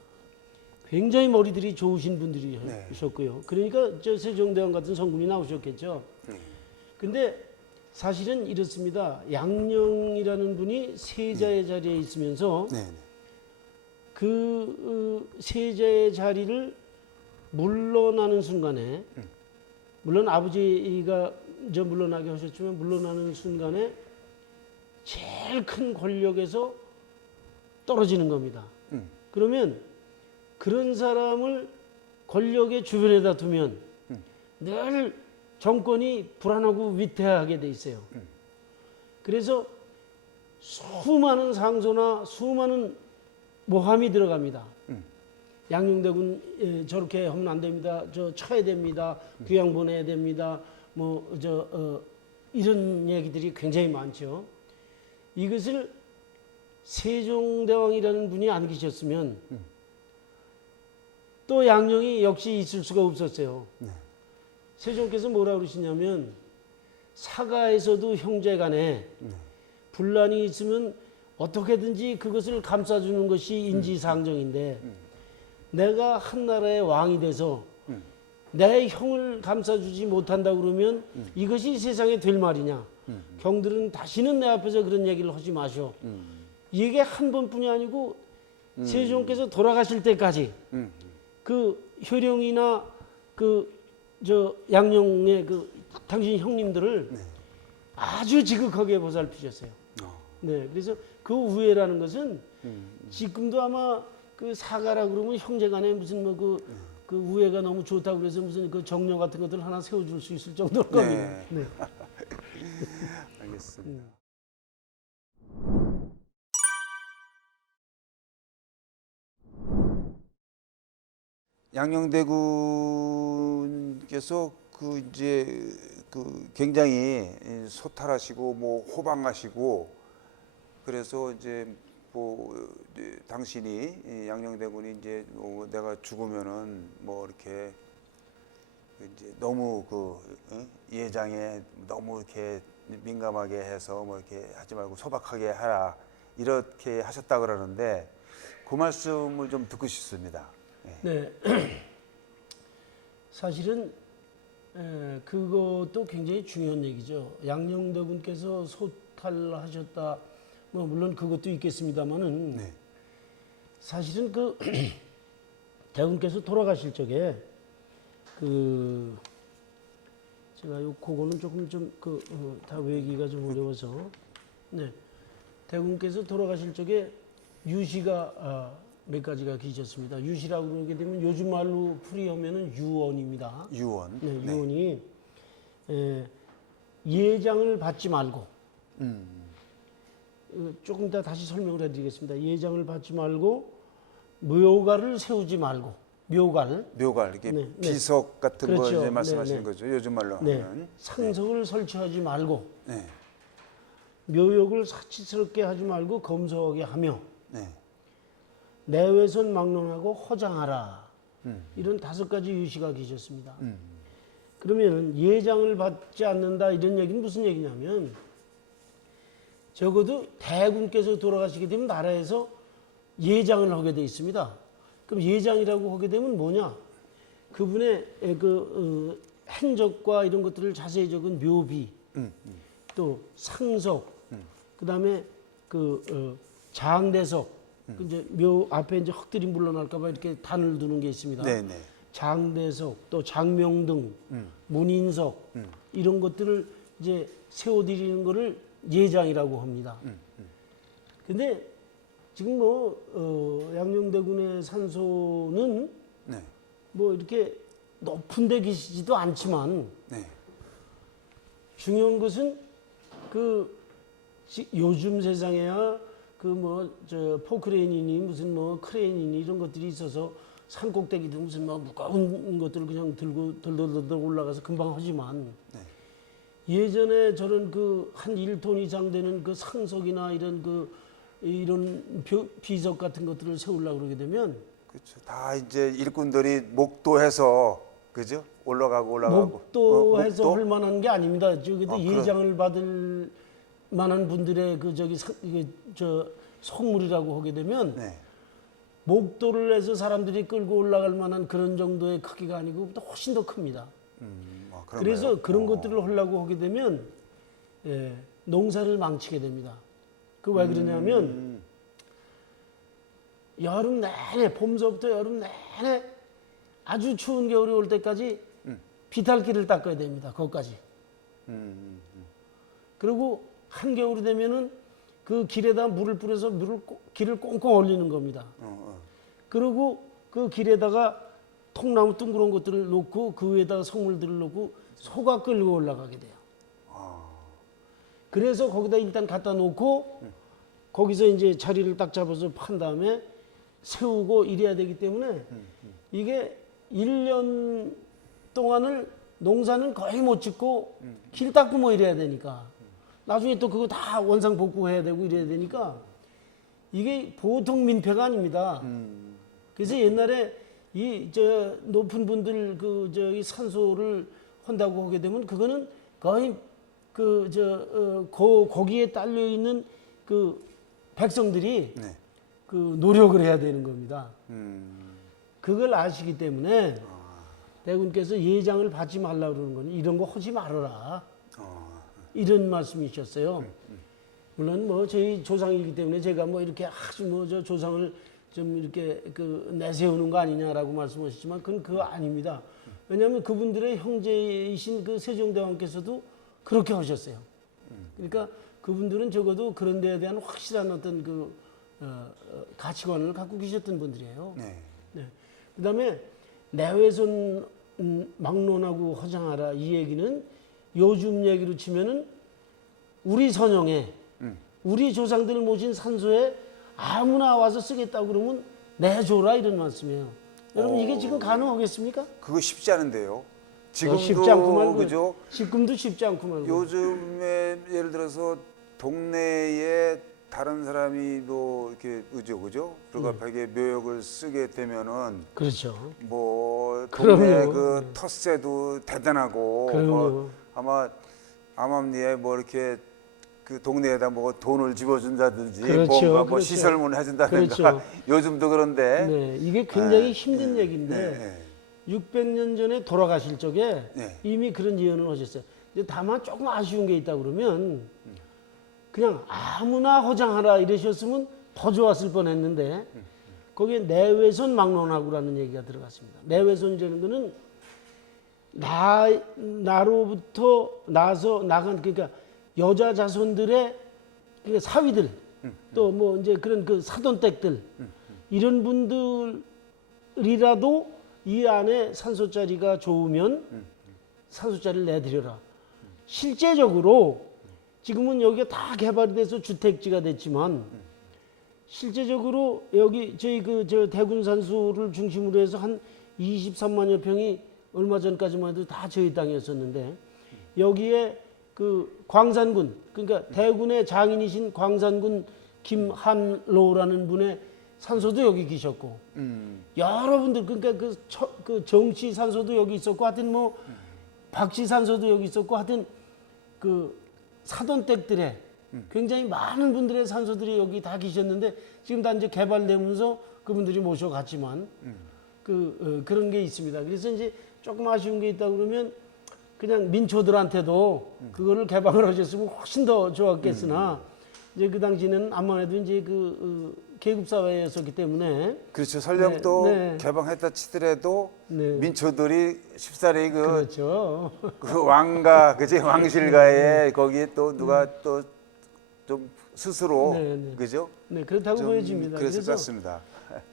굉장히 머리들이 좋으신 분들이셨고요. 그러니까 저 세종대왕 같은 성군이 나오셨겠죠. 근데 사실은 이렇습니다. 양령이라는 분이 세자의 자리에 있으면서 네. 그 세자의 자리를 물러나는 순간에 물론 아버지가 저 물러나게 하셨지만 물러나는 순간에 제일 큰 권력에서 떨어지는 겁니다. 그러면 그런 사람을 권력의 주변에다 두면 늘 정권이 불안하고 위태하게 돼 있어요. 그래서 수많은 상소나 수많은 모함이 들어갑니다. 양녕대군 저렇게 하면 안 됩니다. 저 쳐야 됩니다. 귀양 보내야 됩니다. 뭐 이런 얘기들이 굉장히 많죠. 이것을 세종대왕이라는 분이 안 계셨으면 또 양령이 역시 있을 수가 없었어요. 세종께서 뭐라 그러시냐면 사가에서도 형제간에 분란이 있으면 어떻게든지 그것을 감싸주는 것이 인지상정인데 내가 한 나라의 왕이 돼서 내 형을 감싸주지 못한다 그러면 이것이 세상에 될 말이냐. 경들은 다시는 내 앞에서 그런 얘기를 하지 마시오. 이게 한 번뿐이 아니고 세종께서 돌아가실 때까지 그 효령이나 양령의 당신 형님들을 아주 지극하게 보살피셨어요. 네, 그래서 그 우애라는 것은 지금도 아마 그 사가라 그러면 형제간에 무슨 뭐 그 우애가 너무 좋다고 그래서 무슨 그 정령 같은 것들 하나 세워줄 수 있을 정도일 겁니다. 네. 알겠습니다. 양녕대군께서 굉장히 소탈하시고 뭐 호방하시고 그래서 이제 당신이 양녕대군이 이제 내가 죽으면은 뭐 이렇게 이제 너무 예장에 너무 이렇게 민감하게 해서 뭐 이렇게 하지 말고 소박하게 하라 이렇게 하셨다 그러는데 그 말씀을 좀 듣고 싶습니다. 네. 사실은 그것도 굉장히 중요한 얘기죠. 양녕대군께서 소탈하셨다. 뭐 물론 그것도 있겠습니다만은 네. 사실은 대군께서 돌아가실 적에 제가 그거는 조금 좀 다 외기가 좀 어려워서 네. 대군께서 돌아가실 적에 유시가 몇 가지가 계셨습니다. 유시라고 그러게 되면 요즘 말로 풀이하면은 유언입니다. 유언. 네, 유언이 예장을 받지 말고 조금 더 다시 설명을 해드리겠습니다. 예장을 받지 말고 묘가를 세우지 말고 묘가를 이게 네, 네. 비석 같은 거 그렇죠. 이제 말씀하시는 네, 네. 거죠. 요즘 말로 네, 하면. 상석을 설치하지 말고 네. 묘욕을 사치스럽게 하지 말고 검소하게 하며 네. 내외선 막론하고 허장하라. 이런 5가지 유시가 계셨습니다. 그러면 예장을 받지 않는다 이런 얘기는 무슨 얘기냐면 적어도 대군께서 돌아가시게 되면 나라에서 예장을 하게 돼 있습니다. 그럼 예장이라고 하게 되면 뭐냐? 그분의 행적과 이런 것들을 자세히 적은 묘비, 또 상석, 그다음에 장대석, 이제 묘 앞에 이제 흙들이 물러날까봐 이렇게 단을 두는 게 있습니다. 네네. 장대석, 또 장명등, 문인석 이런 것들을 이제 세워드리는 거를 예장이라고 합니다. 근데 지금 양녕대군의 산소는 네. 뭐 이렇게 높은 데 계시지도 않지만 네. 중요한 것은 요즘 세상에야 포크레인이니 무슨 크레인이니 이런 것들이 있어서 산 꼭대기도 무슨 무거운 것들을 그냥 들고 덜덜덜 올라가서 금방 하지만 네. 예전에 저런 한 1톤 이상 되는 상석이나 이런 비석 같은 것들을 세우려고 그러게 되면 그렇죠. 다 이제 일꾼들이 목도해서 그죠? 올라가고 목도해서 목도? 할 만한 게 아닙니다. 저기도 그럼. 예장을 받을 만한 분들의 속물이라고 하게 되면 네. 목도를 해서 사람들이 끌고 올라갈 만한 그런 정도의 크기가 아니고 훨씬 더 큽니다. 그런가요? 그래서 그런 것들을 하려고 하게 되면 농사를 망치게 됩니다. 왜 그러냐면 여름 내내 봄서부터 여름 내내 아주 추운 겨울이 올 때까지 비탈길을 닦아야 됩니다. 거기까지. 그리고 한겨울이 되면은 그 길에다 물을 뿌려서 길을 꽁꽁 얼리는 겁니다. 그리고 그 길에다가 통나무 둥그런 것들을 놓고 그 위에다가 성물들을 놓고 소가 끌고 올라가게 돼요. 그래서 거기다 일단 갖다 놓고 거기서 이제 자리를 딱 잡아서 판 다음에 세우고 이래야 되기 때문에 이게 1년 동안을 농사는 거의 못 짓고 길 닦고 뭐 이래야 되니까 나중에 또 그거 다 원상 복구해야 되고 이래야 되니까 이게 보통 민폐가 아닙니다. 그래서 옛날에 높은 분들 이 산소를 한다고 하게 되면 그거는 거의 거기에 딸려 있는 백성들이 네. 노력을 해야 되는 겁니다. 그걸 아시기 때문에 대군께서 예장을 받지 말라 그러는 거니 이런 거 하지 말아라. 이런 말씀이셨어요. 물론 저희 조상이기 때문에 제가 이렇게 아주 저 조상을 좀 이렇게 내세우는 거 아니냐라고 말씀하셨지만 그거 아닙니다. 왜냐하면 그분들의 형제이신 세종대왕께서도 그렇게 하셨어요. 그러니까 그분들은 적어도 그런 데에 대한 확실한 어떤 가치관을 갖고 계셨던 분들이에요. 네. 네. 그다음에 내외선 막론하고 허장하라 이 얘기는 요즘 얘기로 치면은 우리 선영에 우리 조상들을 모신 산소에 아무나 와서 쓰겠다고 그러면 내줘라 이런 말씀이에요. 여러분 이게 지금 가능하겠습니까? 그거 쉽지 않은데요. 지금도 쉽지 않고 말고 그죠? 지금도 쉽지 않고 말고 요즘에 예를 들어서 동네에 다른 사람이 이렇게 그죠? 불가피하게 묘역을 쓰게 되면은 그렇죠. 동네 그럼요. 텃세도 대단하고 그럼요. 아마 암암리에 이렇게 동네에다 돈을 집어준다든지 그렇죠, 뭔가 그렇죠. 시설문을 해준다든가 그렇죠. 요즘도 그런데 네, 이게 굉장히 힘든 얘기인데 네. 600년 전에 돌아가실 적에 네. 이미 그런 예언을 하셨어요. 근데 다만 조금 아쉬운 게 있다 그러면 그냥 아무나 허장하라 이러셨으면 더 좋았을 뻔했는데 거기에 내외선 막론하고라는 얘기가 들어갔습니다. 내외선이라는 거는 나로부터 나서 나간 그러니까 여자 자손들의 사위들 또 뭐 이제 그런 그 사돈댁들 이런 분들이라도 이 안에 산소자리가 좋으면 산소자리를 내드려라. 실제적으로 지금은 여기가 다 개발이 돼서 주택지가 됐지만 실제적으로 여기 저희 저 대군 산소를 중심으로 해서 한 23만여 평이 얼마 전까지만 해도 다 저희 땅이었었는데 여기에 그 광산군 그러니까 대군의 장인이신 광산군 김한로라는 분의 산소도 여기 계셨고 여러분들 그러니까 그 정치 산소도 여기 있었고 하여튼 뭐 박씨 산소도 여기 있었고 하여튼 그 사돈댁들의 굉장히 많은 분들의 산소들이 여기 다 계셨는데 지금 다 이제 개발되면서 그분들이 모셔갔지만 그런 게 있습니다. 그래서 이제 조금 아쉬운 게 있다 그러면 그냥 민초들한테도 그거를 개방을 하셨으면 훨씬 더 좋았겠으나 이제 그 당시는 암만 해도 이제 계급 사회였었기 때문에 그렇죠. 설령 또 네. 개방했다 치더라도 네. 민초들이 쉽사리 그렇죠. 그 왕가 그지 왕실가에 거기에 또 누가 또 좀 스스로 네, 네. 그죠? 네, 그렇다고 좀 보여집니다. 그랬을 것 같습니다.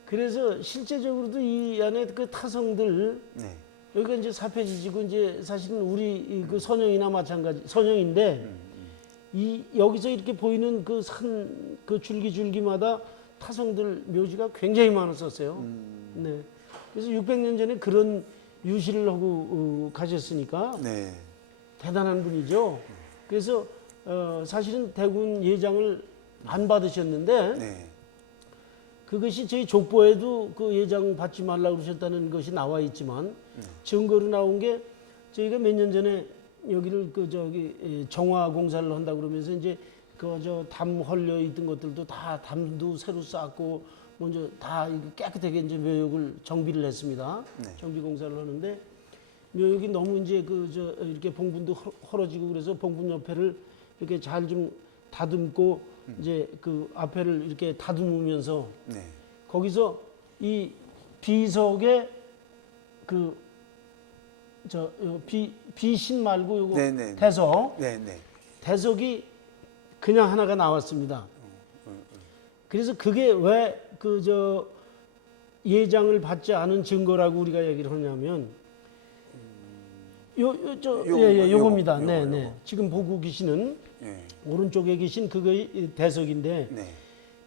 그래서 실제적으로도 이 안에 그 타성들 네. 여기가 이제 사폐지지고 이제 사실은 우리 그 선영이나 마찬가지 선영인데 이 여기서 이렇게 보이는 그 산 그 줄기마다 타성들 묘지가 굉장히 많았었어요. 네. 그래서 600년 전에 그런 유실을 하고 가셨으니까 네. 대단한 분이죠. 그래서 사실은 대군 예장을 안 받으셨는데 네. 그것이 저희 족보에도 그 예장 받지 말라고 그러셨다는 것이 나와 있지만 증거로 나온 게 저희가 몇 년 전에 여기를 정화 공사를 한다 그러면서 이제 담 헐려 있던 것들도 다 담도 새로 쌓고 먼저 다 깨끗하게 이제 묘역을 정비를 했습니다. 네. 정비 공사를 하는데 묘역이 너무 이제 이렇게 봉분도 헐어지고 그래서 봉분 옆에를 이렇게 잘 좀 다듬고 이제 그 앞에를 이렇게 다듬으면서 네. 거기서 이 비석에 비신 말고 요거 네네. 대석 네네. 대석이 그냥 하나가 나왔습니다. 그래서 그게 왜 예장을 받지 않은 증거라고 우리가 얘기를 하냐면 요겁니다. 요거, 네네. 요거. 지금 보고 계시는 네. 오른쪽에 계신 그게 대석인데 네.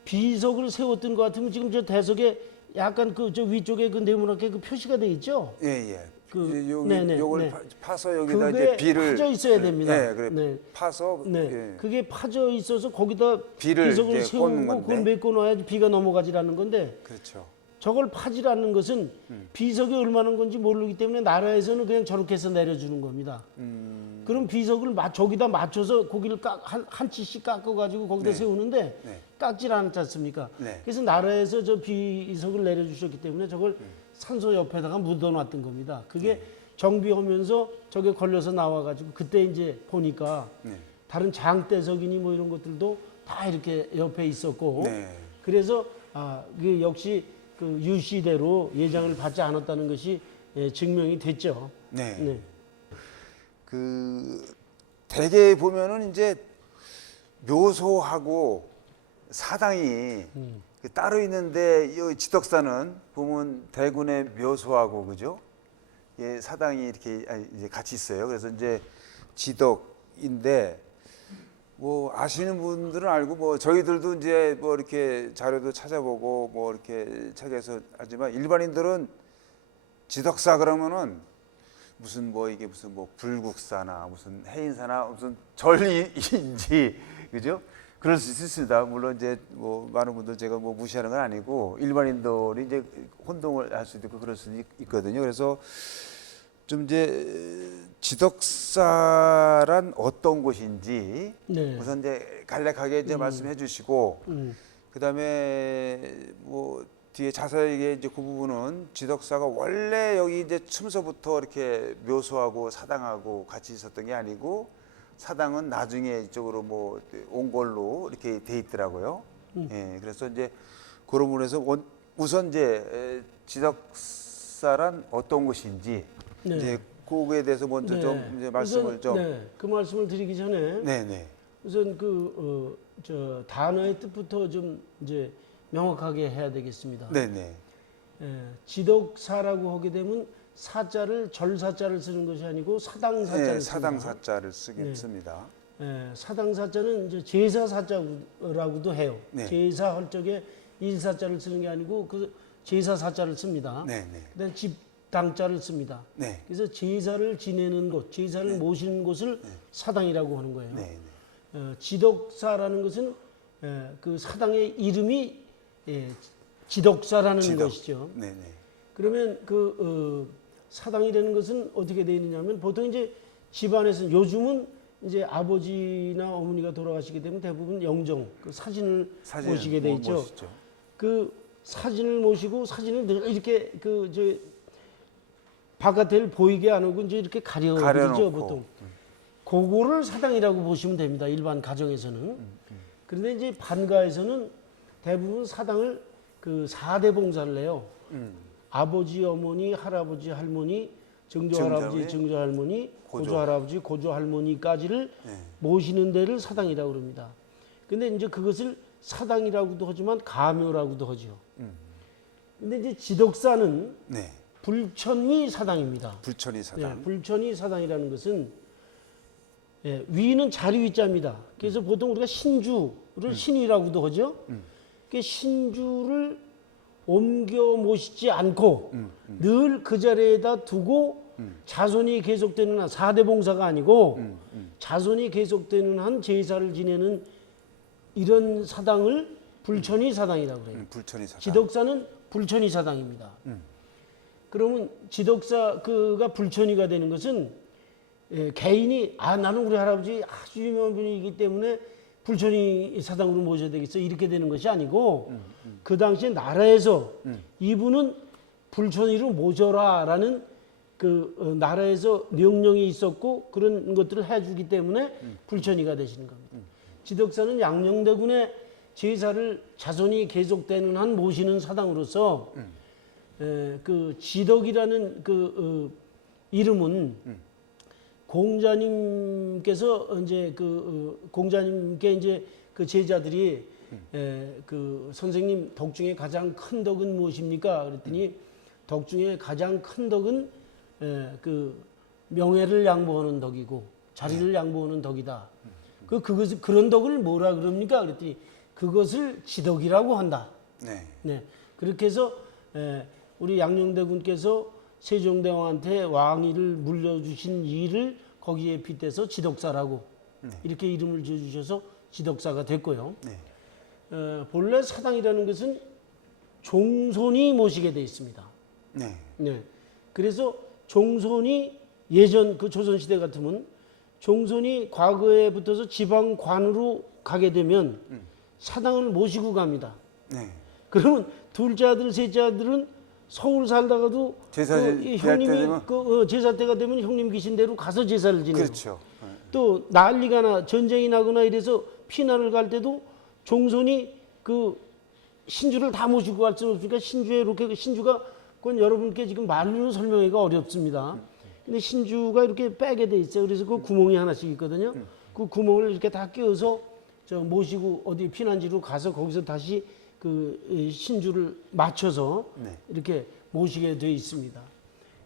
비석을 세웠던 것 같으면 지금 저 대석에 약간 저 위쪽에 그 네모나게 그 표시가 돼 있죠. 예, 예. 네네, 여기 요걸 네. 파서 여기다 그게 이제 비를 파져 있어야 됩니다. 네, 그래. 네. 파서 네, 예. 그게 파져 있어서 거기다 비를 비석을 이제 꽂는 세우고 건데. 그걸 메꿔 놔야지 비가 넘어가지라는 건데 그렇죠. 저걸 파지라는 것은 비석이 얼마나 건지 모르기 때문에 나라에서는 그냥 저렇게 해서 내려주는 겁니다. 그럼 비석을 저기다 맞춰서 고기를 한 치씩 깎아가지고 거기다 네. 세우는데 네. 깎질 않지 않습니까? 네. 그래서 나라에서 저 비석을 내려주셨기 때문에 저걸 산소 옆에다가 묻어놨던 겁니다. 그게 정비하면서 저게 걸려서 나와가지고 그때 이제 보니까 네. 다른 장대석이니 뭐 이런 것들도 다 이렇게 옆에 있었고 네. 그래서 그 역시 그 유시대로 예장을 받지 않았다는 것이 증명이 됐죠. 네. 네. 그 대개 보면은 이제 묘소하고 사당이 그 따로 있는데 이 지덕사는 보면 대군의 묘소하고 그죠? 예, 사당이 이렇게 이제 같이 있어요. 그래서 이제 지덕인데 뭐 아시는 분들은 알고 뭐 저희들도 이제 뭐 이렇게 자료도 찾아보고 뭐 이렇게 책에서 하지만 일반인들은 지덕사 그러면은 무슨 뭐 이게 무슨 뭐 불국사나 무슨 해인사나 무슨 절인지 그죠? 그럴 수 있습니다. 물론 이제 뭐 많은 분들 제가 뭐 무시하는 건 아니고 일반인들이 이제 혼동을 할 수도 있고 그럴 수도 있거든요. 그래서 좀 이제 지덕사란 어떤 곳인지 네. 우선 이제 간략하게 이제 말씀해 주시고 그다음에 뭐 뒤에 자세하게 이제 그 부분은 지덕사가 원래 여기 이제 춤서부터 이렇게 묘소하고 사당하고 같이 있었던 게 아니고 사당은 나중에 이쪽으로 뭐 온 걸로 이렇게 돼 있더라고요. 예, 그래서 이제 그런 부분에서 우선 이제 지덕사란 어떤 곳인지 네. 이제 그거에 대해서 먼저 좀 이제 말씀을 좀 네, 그 말씀을 드리기 전에 네네 우선 저 단어의 뜻부터 좀 이제 명확하게 해야 되겠습니다. 네네. 지덕사라고 하게 되면 사자를 절사자를 쓰는 것이 아니고 사당사자를 네, 씁니다. 사당사자를 네. 씁니다. 사당사자는 이제 제사사자라고도 해요. 네. 제사할 적에 일사자를 쓰는 게 아니고 그 제사사자를 씁니다. 네네. 그다음 집당자를 씁니다. 네. 그래서 제사를 지내는 곳, 제사를 모시는 곳을 사당이라고 하는 거예요. 네. 지덕사라는 것은 그 사당의 이름이 지덕사라는 것이죠. 네네. 그러면 사당이라는 것은 어떻게 되어 있느냐면 보통 이제 집안에서 요즘은 이제 아버지나 어머니가 돌아가시게 되면 대부분 영정, 그 사진을 모시게 돼 있죠. 모시죠. 그 사진을 모시고 사진을 늘 이렇게 바깥을 보이게 안 하고 이제 이렇게 가려놓죠 보통. 그거를 사당이라고 보시면 됩니다. 일반 가정에서는. 그런데 이제 반가에서는 대부분 사당을 그 4대 봉사를 해요. 아버지, 어머니, 할아버지, 할머니, 증조할아버지, 증조할머니, 고조할아버지, 고조할머니까지를 모시는 데를 사당이라고 그럽니다. 근데 이제 그것을 사당이라고도 하지만 가묘라고도 하죠. 근데 이제 지덕사는 네. 불천이 사당입니다. 불천이 사당. 불천이 사당이라는 것은 위는 자리 위자입니다. 그래서 보통 우리가 신주를 신이라고도 하죠. 그 신주를 옮겨 모시지 않고 늘 그 자리에다 두고 자손이 계속되는 한 4대 봉사가 아니고 자손이 계속되는 한 제사를 지내는 이런 사당을 불천이 사당이라고 그래요. 불천이 사당. 지덕사는 불천이 사당입니다. 그러면 지덕사가 불천이가 되는 것은 개인이 나는 우리 할아버지 아주 유명한 분이기 때문에 불천이 사당으로 모셔야 되겠어 이렇게 되는 것이 아니고 그 당시에 나라에서 이분은 불천이로 모셔라라는 그 나라에서 명령이 있었고 그런 것들을 해주기 때문에 불천이가 되시는 겁니다. 지덕사는 양녕대군의 제사를 자손이 계속되는 한 모시는 사당으로서 그 지덕이라는 이름은 공자님께서 이제 공자님께 이제 그 제자들이 그 선생님 덕 중에 가장 큰 덕은 무엇입니까? 그랬더니 덕 중에 가장 큰 덕은 그 명예를 양보하는 덕이고 자리를 양보하는 덕이다. 그것을 그런 덕을 뭐라 그럽니까? 그랬더니 그것을 지덕이라고 한다. 네. 그렇게 해서 우리 양녕대군께서 세종대왕한테 왕위를 물려주신 일을 거기에 빗대서 지덕사라고 이렇게 이름을 지어주셔서 지덕사가 됐고요. 본래 사당이라는 것은 종손이 모시게 되어 있습니다. 네. 그래서 종손이 예전 그 조선시대 같으면 종손이 과거에 붙어서 지방관으로 가게 되면 사당을 모시고 갑니다. 그러면 둘째 아들, 셋째 아들은 서울 살다가도 형님이 제사 때가 되면 형님 계신 대로 가서 제사를 지내고 그렇죠. 또 난리가 전쟁이 나거나 이래서 피난을 갈 때도 종손이 그 신주를 다 모시고 갈 수 없으니까 신주에 이렇게 신주가 그건 여러분께 지금 말로 설명하기가 어렵습니다. 근데 신주가 이렇게 빼게 돼 있어요. 그래서 그 구멍이 하나씩 있거든요. 그 구멍을 이렇게 다 끼워서 모시고 어디 피난지로 가서 거기서 다시 그 신주를 맞춰서 이렇게 모시게 돼 있습니다.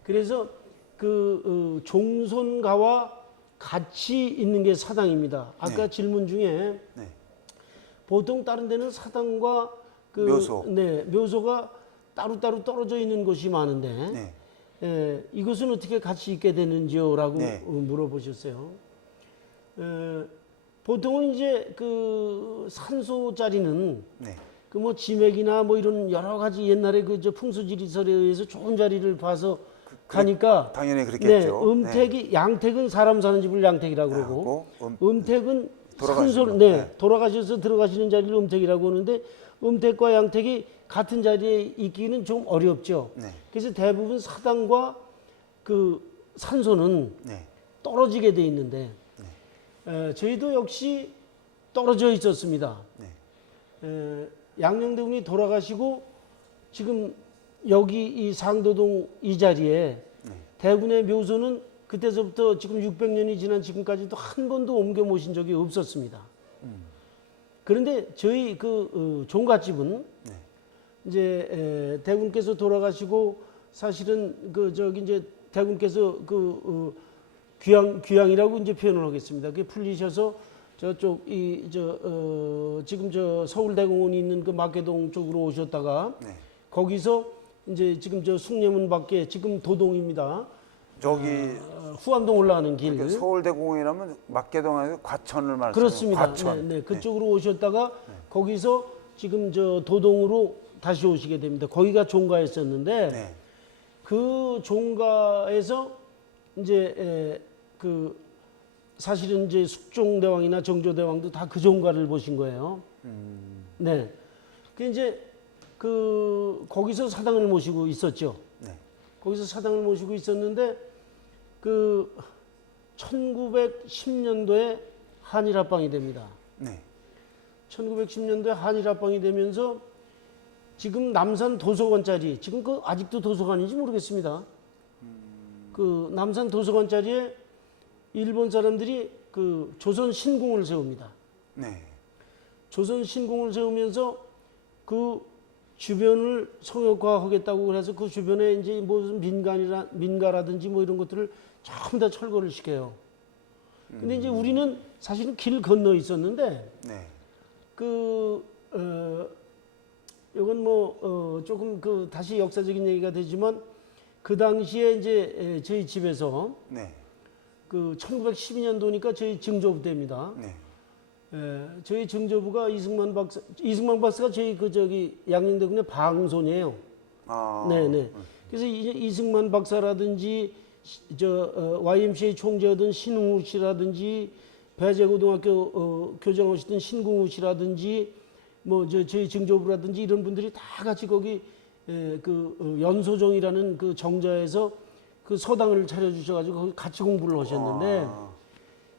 그래서 그 종손가와 같이 있는 게 사당입니다. 아까 질문 중에 보통 다른 데는 사당과 묘소가 따로따로 떨어져 있는 곳이 많은데 이것은 어떻게 같이 있게 되는지요라고 물어보셨어요. 보통은 이제 그 산소 자리는 그 뭐 지맥이나 뭐 이런 여러 가지 옛날에 그 풍수지리설에 의해서 좋은 자리를 봐서 가니까 당연히 그렇겠죠. 음택이 양택은 사람 사는 집을 양택이라고 그러고 음택은 산소 돌아가셔서 들어가시는 자리를 음택이라고 하는데 음택과 양택이 같은 자리에 있기는 좀 어렵죠. 그래서 대부분 사당과 그 산소는 떨어지게 돼 있는데 저희도 역시 떨어져 있었습니다. 양녕대군이 돌아가시고 지금 여기 이 상도동 이 자리에 대군의 묘소는 그때서부터 지금 600년이 지난 지금까지도 한 번도 옮겨 모신 적이 없었습니다. 그런데 저희 그 종갓집은 이제 대군께서 돌아가시고 사실은 그 저기 이제 대군께서 그 귀향이라고 이제 표현을 하겠습니다. 그게 풀리셔서 저쪽 지금 저 서울대공원이 있는 그 마계동 쪽으로 오셨다가 거기서 이제 지금 저 숭례문 밖에 지금 도동입니다. 저기 후암동 올라가는 길. 그러니까 서울대공원이라면 막계동에서 과천을 말씀하세요. 그렇습니다. 과천. 네, 그쪽으로 오셨다가 거기서 지금 저 도동으로 다시 오시게 됩니다. 거기가 종가였었는데 네. 그 종가에서 이제 그 사실은 이제 숙종대왕이나 정조대왕도 다 그 종가를 보신 거예요. 네. 그 이제 그 거기서 사당을 모시고 있었죠. 네. 거기서 사당을 모시고 있었는데 그 1910년도에 한일합방이 됩니다. 네. 1910년도에 한일합방이 되면서 지금 남산 도서관 자리, 지금 그 아직도 도서관인지 모르겠습니다. 그 남산 도서관 자리에 일본 사람들이 그 조선 신궁을 세웁니다. 네. 조선 신궁을 세우면서 그 주변을 성역화하겠다고 그래서 그 주변에 이제 무슨 민가라든지 뭐 이런 것들을 전부 다 철거를 시켜요. 근데 이제 우리는 사실은 길 건너 있었는데 네. 이건 뭐 조금 그 다시 역사적인 얘기가 되지만 그 당시에 이제 저희 집에서 네. 그 1912년도니까 저희 증조부 때입니다. 네. 저희 증조부가 이승만 박사가 저희 그 저기 양녕대군의 방손이에요. 아. 네네. 그래서 이승만 박사라든지 YMCA 총재였던 신웅우 씨라든지 배재고등학교 교장하시던 신궁우 씨라든지 뭐 저희 증조부라든지 이런 분들이 다 같이 거기 연소정이라는 그 정자에서 그 서당을 차려주셔가지고 거기 같이 공부를 하셨는데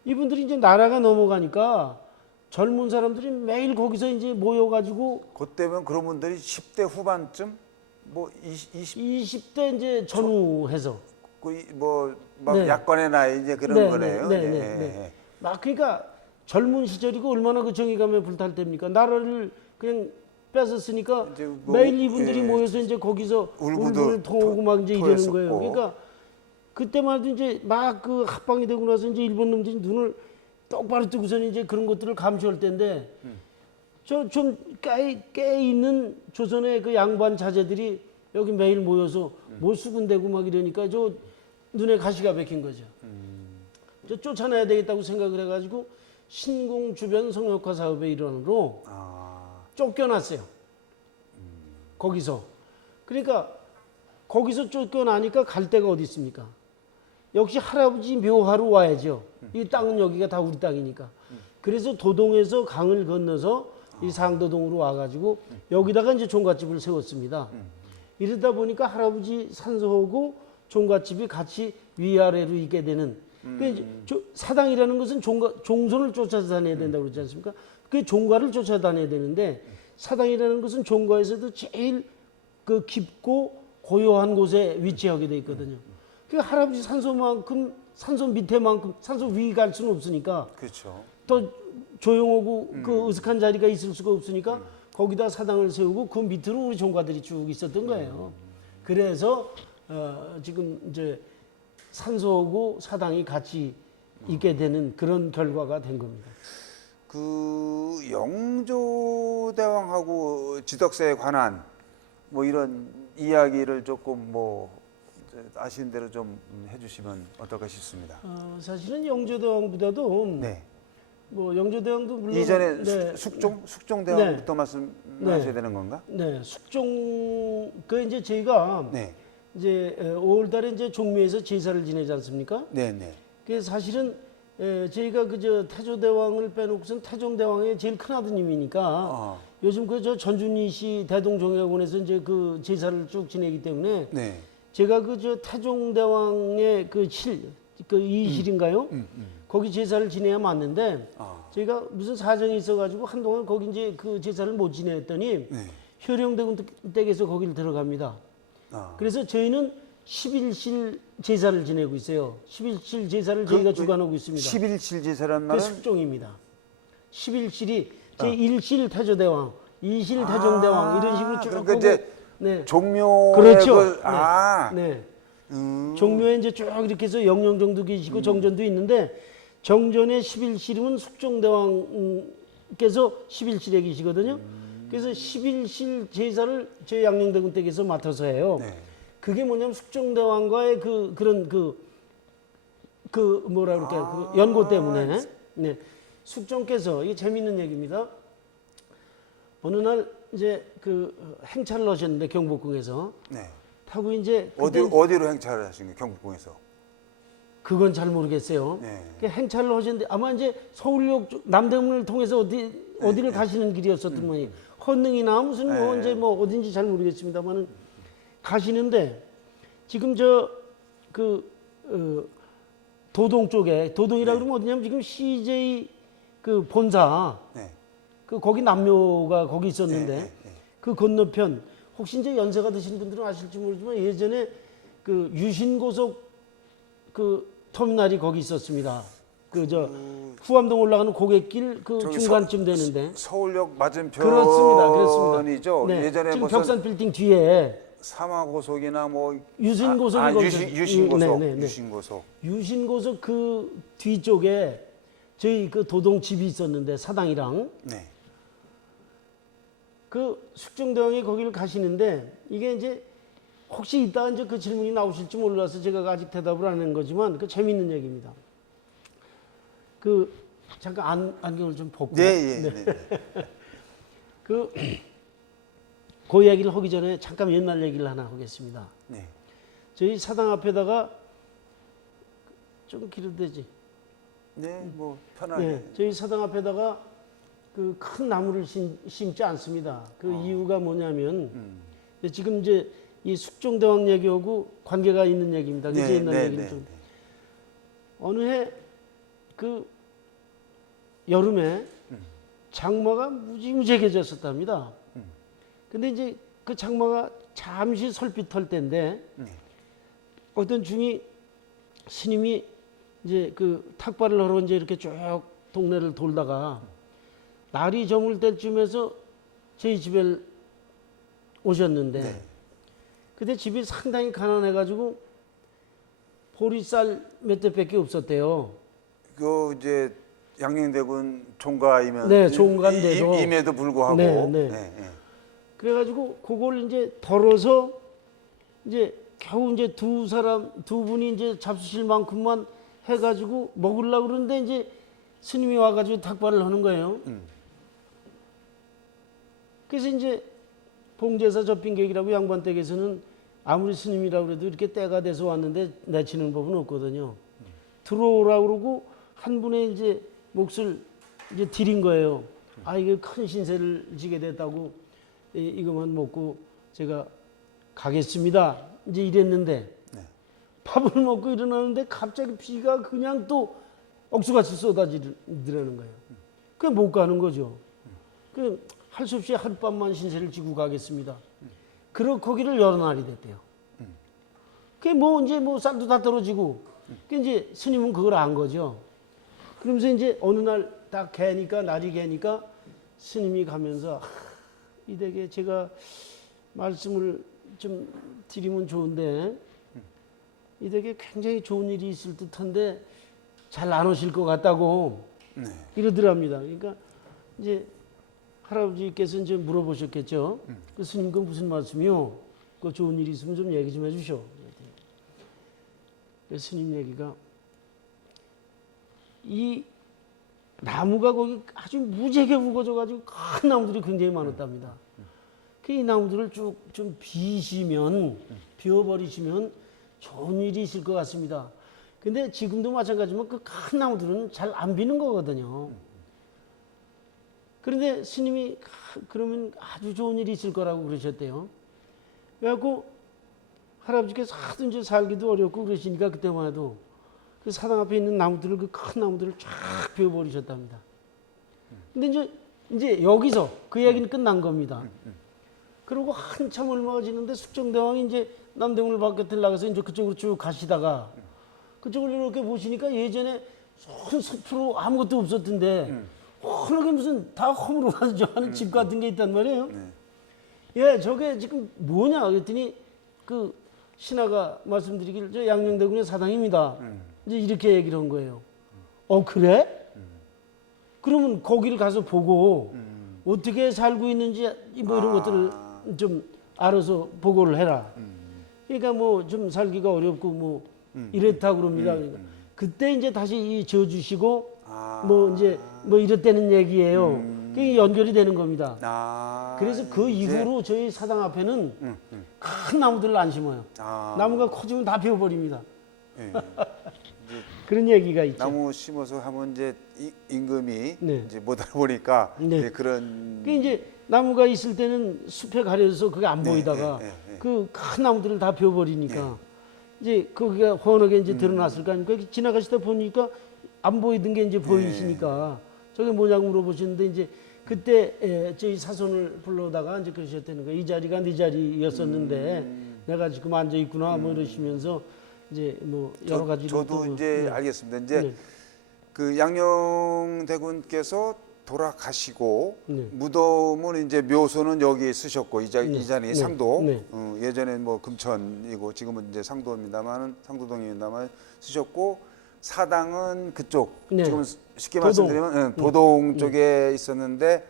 이분들이 이제 나라가 넘어가니까 젊은 사람들이 매일 거기서 이제 모여가지고 그때면 그런 분들이 10대 후반쯤 뭐 20대 이제 전후해서 그뭐막 네. 약관의 나이 이제 그런 네, 거네요. 네, 예. 네, 네. 막 그러니까 젊은 시절이고 얼마나 그 정의감에 불탈 때입니까? 나라를 그냥 뺏었으니까 이제 뭐, 매일 이분들이 예. 모여서 이제 거기서 울고도 울분을 통하고 막 이제 이러는 토했었고. 거예요. 그러니까 그때만 해도 이제 막 그 합방이 되고 나서 이제 일본 놈들이 눈을 똑바로 뜨고서는 이제 그런 것들을 감시할 때인데 저 좀 깨 있는 조선의 그 양반 자제들이 여기 매일 모여서 뭐 수군대고 막 이러니까 저 눈에 가시가 박힌 거죠. 저 쫓아내야 되겠다고 생각을 해가지고 신궁 주변 성역화 사업의 일환으로 쫓겨났어요. 거기서. 그러니까 거기서 쫓겨나니까 갈 데가 어디 있습니까? 역시 할아버지 묘하로 와야죠. 이 땅은 여기가 다 우리 땅이니까. 그래서 도동에서 강을 건너서 이 상도동으로 와가지고 여기다가 이제 종갓집을 세웠습니다. 이러다 보니까 할아버지 산소하고 종갓집이 같이 위아래로 있게 되는. 사당이라는 것은 종손을 쫓아다녀야 된다고 그러지 않습니까? 그 종가를 쫓아다녀야 되는데 사당이라는 것은 종가에서도 제일 그 깊고 고요한 곳에 위치하게 돼 있거든요. 그 할아버지 산소만큼 산소 밑에만큼 산소 위 갈 수는 없으니까 그렇죠. 또 조용하고 그 으슥한 자리가 있을 수가 없으니까 거기다 사당을 세우고 그 밑으로 우리 종가들이 쭉 있었던 거예요. 그래서 지금 이제 산소하고 사당이 같이 있게 되는 그런 결과가 된 겁니다. 그 영조대왕하고 지덕세에 관한 뭐 이런 이야기를 조금 뭐 아시는 대로 좀 해주시면 어떨까 싶습니다. 사실은 영조대왕보다도 네. 뭐 영조대왕도 물론 이전에 네, 숙종대왕부터 말씀하셔야 네. 되는 건가? 네, 숙종 그 이제 저희가 네. 이제 5월달에 이제 종묘에서 제사를 지내지 않습니까? 네, 네. 그 사실은 저희가 그저 태조대왕을 빼놓고선 태종대왕의 제일 큰 아드님이니까 요즘 그 저 전준희 씨 대동종회원에서 이제 그 제사를 쭉 지내기 때문에 네. 제가 그 저 태종대왕의 그 이실인가요? 거기 제사를 지내야 맞는데 저희가 무슨 사정이 있어가지고 한동안 거기 이제 그 제사를 못 지냈더니 네. 효령대군 댁에서 거기를 들어갑니다. 그래서 저희는 십일실 제사를 지내고 있어요. 십일실 제사를 저희가 주관하고 있습니다. 11실 제사란 그 말은 숙종입니다. 십일실이 제1실 태조대왕, 2실 태종대왕 이런 식으로 쭉 그러니까 하고, 이제 네. 종묘의 그렇죠. 그, 아, 네. 종묘에 이제 쭉 이렇게 해서 영령정도 계시고 정전도 있는데 정전의 11실은 숙종대왕께서 11실에 계시거든요. 그래서 11실 제사를 제 양녕대군 댁에서 맡아서 해요. 네. 그게 뭐냐면 숙종대왕과의 그런 뭐라 그럴까요? 그 연고 때문에. 네. 숙종께서 이게 재밌는 얘기입니다. 어느 날 이제 그 행차를 하셨는데 경복궁에서 네. 타고 이제 그때 어디로 행차를 하신 거예요? 경복궁에서? 그건 잘 모르겠어요. 네. 그 행차를 하셨는데 아마 이제 서울역 남대문을 통해서 어디를 가시는 길이었었던 모양이 헌능이나 무슨 뭐 이제 뭐 어딘지 잘 모르겠습니다만은 가시는데 지금 도동 쪽에 도동이라 그러면 어디냐면 지금 CJ 그 본사 네. 그 거기 남묘가 거기 있었는데 네, 네, 네. 그 건너편 혹시 이제 연세가 드신 분들은 아실지 모르지만 예전에 그 유신고속 그 터미널이 거기 있었습니다. 그 후암동 올라가는 고갯길 그 저기 중간쯤 되는데 서울역 맞은편이죠. 그렇습니다. 네. 예전에 지금 무슨 벽산 빌딩 뒤에 사마고속이나 뭐 유신고속이 거기 있었어요. 유신고속, 네, 네, 네. 유신고속. 유신고속 그 뒤쪽에 저희 그 도동 집이 있었는데 사당이랑 네. 그 숙종대왕이 거기를 가시는데 이게 이제 혹시 이따 이제 그 질문이 나오실지 몰라서 제가 아직 대답을 안 한 거지만 그 재미있는 얘기입니다. 그 잠깐 안경을 좀 벗고 네, 예, 네. 그 이야기를 하기 전에 잠깐 옛날 얘기를 하나 하겠습니다. 네. 저희 사당 앞에다가 좀 길어도 되지. 네, 뭐 편하게. 네, 저희 사당 앞에다가 그 큰 나무를 심지 않습니다. 그 이유가 뭐냐면 지금 이제 이 숙종대왕 얘기하고 관계가 있는 얘기입니다. 그래서 옛날 얘기는 좀 어느 해 그 여름에 장마가 무지무지하게 졌었답니다. 근데 이제 그 장마가 잠시 설빛할 때인데 어떤 중이 스님이 이제 그 탁발을 하러 이제 이렇게 쭉 동네를 돌다가 날이 저물 때쯤에서 저희 집에 오셨는데 그때 집이 상당히 가난해가지고 보리쌀 몇 대밖에 없었대요. 그 이제 양녕대군 총가이면 네, 총가인데도 임에도 불구하고. 네. 그래가지고 그걸 이제 덜어서 이제 겨우 이제 두 분이 이제 잡수실 만큼만 해가지고 먹으려고 그러는데 이제 스님이 와가지고 탁발을 하는 거예요. 그래서 이제 봉제사 접빈객이라고 양반댁에서는 아무리 스님이라고 그래도 이렇게 때가 돼서 왔는데 내치는 법은 없거든요. 들어오라고 그러고 한 분의 이제 몫을 이제 드린 거예요. 아, 이게 큰 신세를 지게 됐다고 이것만 먹고 제가 가겠습니다. 이제 이랬는데 밥을 먹고 일어나는데 갑자기 비가 그냥 또 억수같이 쏟아지더라는 거예요. 그냥 못 가는 거죠. 그 할 수 없이 하룻밤만 신세를 지고 가겠습니다. 그러 거기를 여러 날이 됐대요. 그게 뭐 이제 뭐 쌀도 다 떨어지고, 그 이제 스님은 그걸 안 거죠. 그러면서 이제 어느 날 딱 개니까 날이 개니까 스님이 가면서 이 댁에 제가 말씀을 좀 드리면 좋은데 이 댁에 굉장히 좋은 일이 있을 듯한데 잘 안 오실 것 같다고 이러더랍니다. 그러니까 이제 할아버지께서 이제 물어보셨겠죠. 그 스님 그 무슨 말씀이요? 그 좋은 일이 있으면 좀 얘기 좀 해주셔. 그 스님 얘기가 이 나무가 거기 아주 무지하게 우거져가지고 큰 나무들이 굉장히 많았답니다. 그 이 나무들을 쭉 좀 비워버리시면 좋은 일이 있을 것 같습니다. 근데 지금도 마찬가지지만 그 큰 나무들은 잘 안 비는 거거든요. 그런데 스님이 그러면 아주 좋은 일이 있을 거라고 그러셨대요. 그래갖고 할아버지께서 하도 이제 살기도 어렵고 그러시니까 그때만 해도 그 사당 앞에 있는 나무들을 그 큰 나무들을 쫙 비워버리셨답니다. 근데 이제 여기서 그 얘기는 끝난 겁니다. 그리고 한참 얼마가 지는데 숙정대왕이 이제 남대문을 바깥을 나가서 이제 그쪽으로 쭉 가시다가 그쪽을 이렇게 보시니까 예전에 큰 숲으로 아무것도 없었던데 워낙에 무슨 다 허물어 가지고 하는 집 같은 게 있단 말이에요. 예, 저게 지금 뭐냐 그랬더니 그 신하가 말씀드리길 저 양녕대군의 사당입니다. 이제 이렇게 얘기를 한 거예요. 그래? 그러면 거기를 가서 보고 어떻게 살고 있는지 뭐 이런 것들을 좀 알아서 보고를 해라. 그러니까 뭐 좀 살기가 어렵고 뭐 이랬다 그럽니다. 그러니까 그때 이제 다시 이 져주시고 뭐 이제 뭐 이랬다는 얘기예요. 그게 연결이 되는 겁니다. 그래서 그 이후로 저희 사당 앞에는 큰 나무들을 안 심어요. 나무가 커지면 다 베어버립니다. 예. 그런 얘기가 있죠. 나무 심어서 하면 이제 임금이 네. 이제 못 알아보니까 네. 이제 그런 그 이제 나무가 있을 때는 숲에 가려져서 그게 안 네, 보이다가 네, 네, 네. 그 큰 나무들을 다 베어버리니까 이제 거기가 훤하게 이제 드러났을 거 아닙니까? 지나가시다 보니까 안 보이던 게 이제 보이시니까 저게 뭐냐고 물어보시는데 이제 그때 저희 사손을 불러다가 이제 그러셨다는 거예요. 이 자리가 네 자리였었는데 내가 지금 앉아 있구나 뭐 이러시면서 이제 뭐 여러 가지 저도 이제 알겠습니다. 이제 네. 그 양녕대군께서 돌아가시고 네. 무덤은 이제 묘소는 여기 쓰셨고 이 자리 네. 상도 네. 예전에 뭐 금천이고 지금은 이제 상도입니다만 상도동입니다만 쓰셨고 사당은 그쪽 네. 지금 쉽게 도동. 말씀드리면 도동 쪽에 있었는데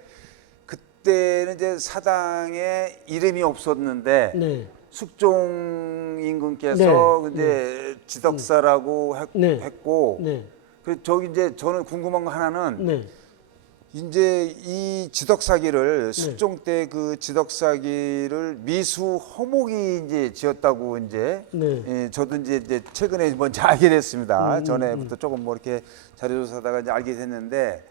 그때는 이제 사당에 이름이 없었는데 네. 숙종 임금께서 네. 이제 지덕사라고 네. 했고 네. 그 저기 이제 저는 궁금한 거 하나는 네. 이제 이 지덕사기를 숙종 때 그 지덕사기를 미수 허목이 이제 지었다고 이제 네. 예, 저도 이제 최근에 먼저 알게 됐습니다. 전에부터 조금 뭐 이렇게 자료조사하다가 이제 알게 됐는데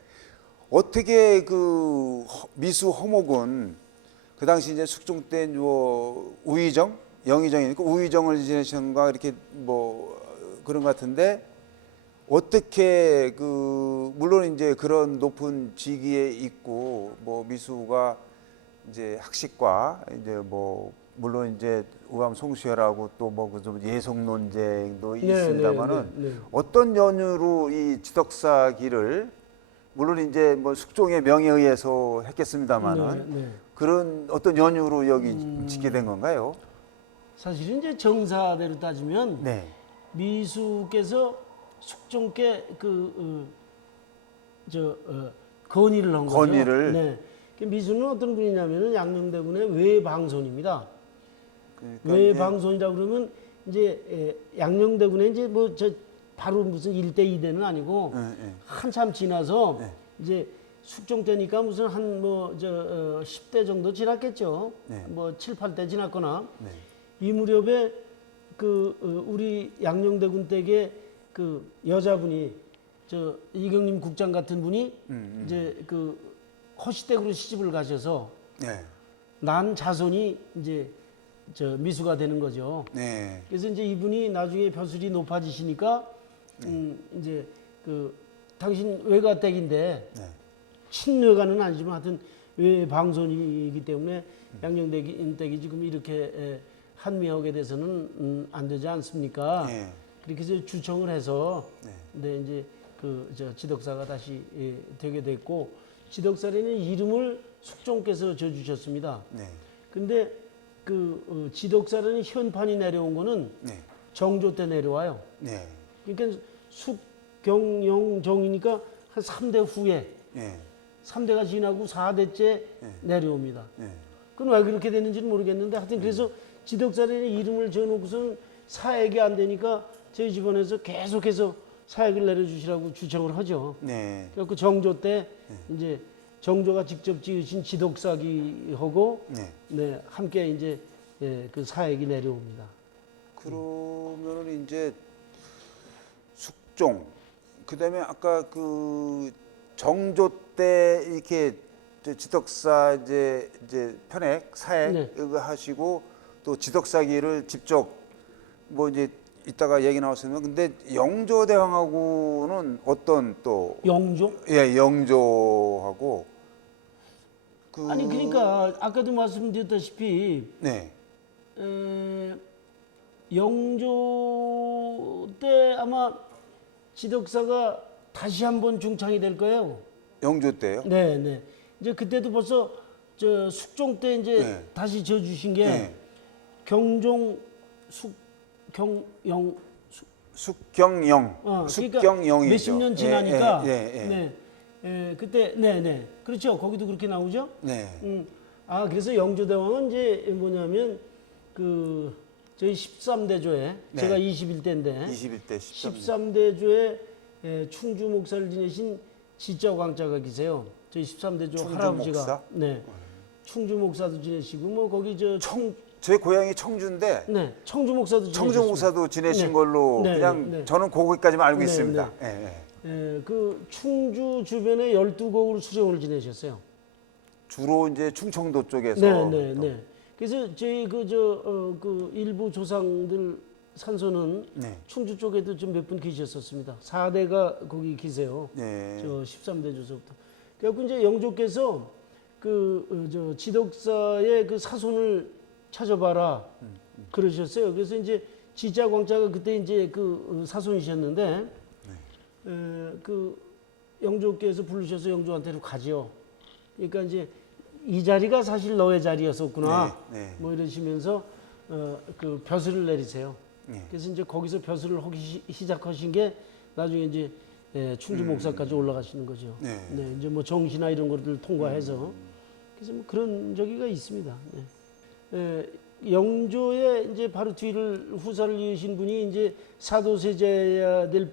어떻게 그 미수 허목은 그 당시 이제 숙종 때 뭐 우의정, 영의정이니까 우의정을 지내셨는가 이렇게 뭐 그런 것 같은데 어떻게 그 물론 이제 그런 높은 직위에 있고 뭐 미수가 이제 학식과 이제 뭐 물론 이제 우암 송수열하고 또 뭐 그 좀 예속 논쟁도 있습니다만은 네. 어떤 연유로 이 지덕사기를 물론 이제 뭐 숙종의 명에 의해서 했겠습니다만은 네. 그런 어떤 연유로 여기 짓게 된 건가요? 사실은 이제 정사대로 따지면 네. 미수께서 숙종께 건의를 한 거죠. 건의를? 네. 그 미수는 어떤 분이냐면은 양녕대군의 외방손입니다. 그러니까 외방손이라 그러면 이제 양녕대군의 이제 뭐 저 바로 무슨 1대 2대는 아니고 한참 지나서 이제 숙종 때니까 무슨 한 뭐 저 10대 정도 지났겠죠. 뭐 7, 8대 지났거나 이 무렵에 우리 양녕대군 댁에 그 여자분이 저 이경림 국장 같은 분이 이제 그 허시댁으로 시집을 가셔서 네. 난 자손이 이제 저 미수가 되는 거죠. 네. 그래서 이제 이분이 나중에 벼슬이 높아지시니까 이제 그 당신 외가댁인데 친외가는 아니지만 하여튼 외방손이기 때문에 양녕대군 지금 이렇게 한미하게 돼서는 안 되지 않습니까? 네. 그렇게 해서 주청을 해서 근데 이제 저 지덕사가 다시 되게 됐고 지덕사라는 이름을 숙종께서 져주셨습니다. 네. 근데 지덕사라는 현판이 내려온 거는 네. 정조 때 내려와요. 네. 그러니까 숙경영정이니까 한 3대 후에 네. 3대가 지나고 4대째 내려옵니다. 네. 그건 왜 그렇게 됐는지는 모르겠는데 하여튼 그래서 지덕사라는 이름을 지어놓고서는 사액이 안 되니까 저희 집안에서 계속해서 사액을 내려주시라고 주청을 하죠. 네. 그래서 정조 때 이제 정조가 직접 지으신 지덕사기하고 네, 함께 이제 그 사액이 내려옵니다. 그러면은 이제 숙종 그다음에 아까 그 정조 때 이렇게 지덕사 이제 편액 사액 이거 하시고 또 지덕사기를 직접 뭐 이제 이따가 얘기 나왔으면 근데 영조대왕하고는 어떤 또 영조? 예 영조하고 아니 그러니까 아까도 말씀드렸다시피 네. 영조 때 아마 지덕사가 다시 한번 중창이 될 거예요. 영조 때요? 네, 네. 이제 그때도 벌써 저 숙종 때 이제 네. 다시 지어주신 게 네. 경종 숙경영 숙경영. 그러니까 숙경영이죠. 몇십 년 지나니까 예. 네, 그때 네, 그렇죠. 거기도 그렇게 나오죠. 네. 그래서 영조대왕은 이제 뭐냐면 그 저희 13대조에 네. 제가 21대인데 21대 13대. 13대조에 충주 목사를 지내신 지자 광자가 계세요. 저희 13대조 충주 할아버지가 목사? 네. 충주 목사도 지내시고 뭐 거기 제 고향이 청주인데 네, 청주 목사도 청주 지내셨어요. 목사도 지내신 네. 걸로 네, 그냥 네. 저는 거기까지만 알고 네, 있습니다. 네. 예. 그 충주 주변에 12곡으로 수령을 지내셨어요. 주로 이제 충청도 쪽에서 네. 그래서 저희 그 일부 조상들 산소는 네. 충주 쪽에도 좀 몇 분 계셨었습니다. 4대가 거기 계세요. 네. 저 13대 조서부터. 그래갖고 이제 영조께서 저 지덕사의 그 사손을 찾아봐라 그러셨어요. 그래서 이제 지자광자가 그때 이제 그 사손이셨는데 그 영조께서 부르셔서 영조한테로 가지요. 그러니까 이제 이 자리가 사실 너의 자리였었구나. 네. 뭐 이러시면서 그 벼슬을 내리세요. 네. 그래서 이제 거기서 벼슬을 하기 시작하신 게 나중에 이제 충주 목사까지 올라가시는 거죠. 네. 이제 뭐 정시나 이런 것들 통과해서 그래서 뭐 그런 저기가 있습니다. 영조의 이제 바로 뒤를 후사를 이으신 분이 이제 사도세자야 될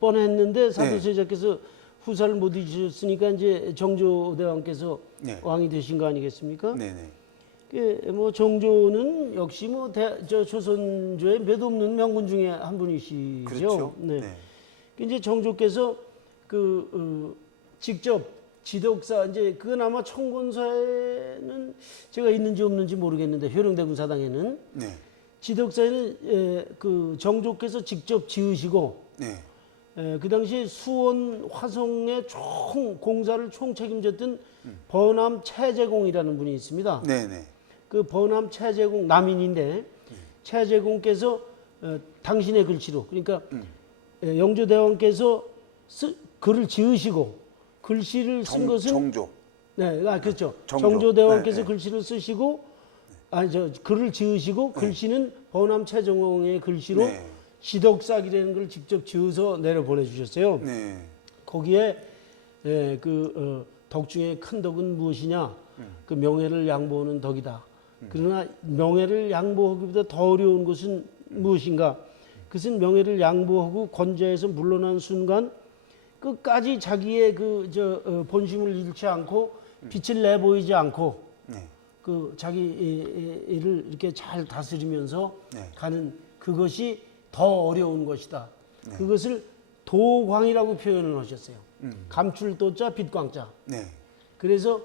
뻔했는데 사도세자께서 후사를 못 이으셨으니까 이제 정조대왕께서 네. 왕이 되신 거 아니겠습니까? 네네. 뭐 정조는 역시 뭐 저 조선조의 몇 없는 명군 중에 한 분이시죠. 그렇죠. 네. 네. 이제 정조께서 직접 지덕사 이제 그건 아마 청건사에는 제가 있는지 없는지 모르겠는데 효령대군 사당에는 네. 지덕사에는 그 정조께서 직접 지으시고 네. 그 당시 수원 화성의 공사를 총 책임졌던 번암 최재공이라는 분이 있습니다. 네네. 그 번암 최재공 남인인데 최재공께서 당신의 글씨로 그러니까 영조대왕께서 글을 지으시고 글씨를 쓴 것은 정조. 네, 그렇죠. 정조. 정조대왕께서 네. 글씨를 쓰시고 글을 지으시고 글씨는 번암 최재공의 글씨로 네. 지덕사기라는 걸 직접 지어서 내려 보내주셨어요. 네. 거기에 덕 중에 큰 덕은 무엇이냐? 그 명예를 양보하는 덕이다. 그러나 명예를 양보하기보다 더 어려운 것은 무엇인가? 그것은 명예를 양보하고 권좌에서 물러난 순간 끝까지 자기의 본심을 잃지 않고 빛을 내보이지 않고 네. 그 자기 일을 이렇게 잘 다스리면서 네. 가는 그것이 더 어려운 것이다. 그것을 도광이라고 표현을 하셨어요. 감출도자 빛광자. 네. 그래서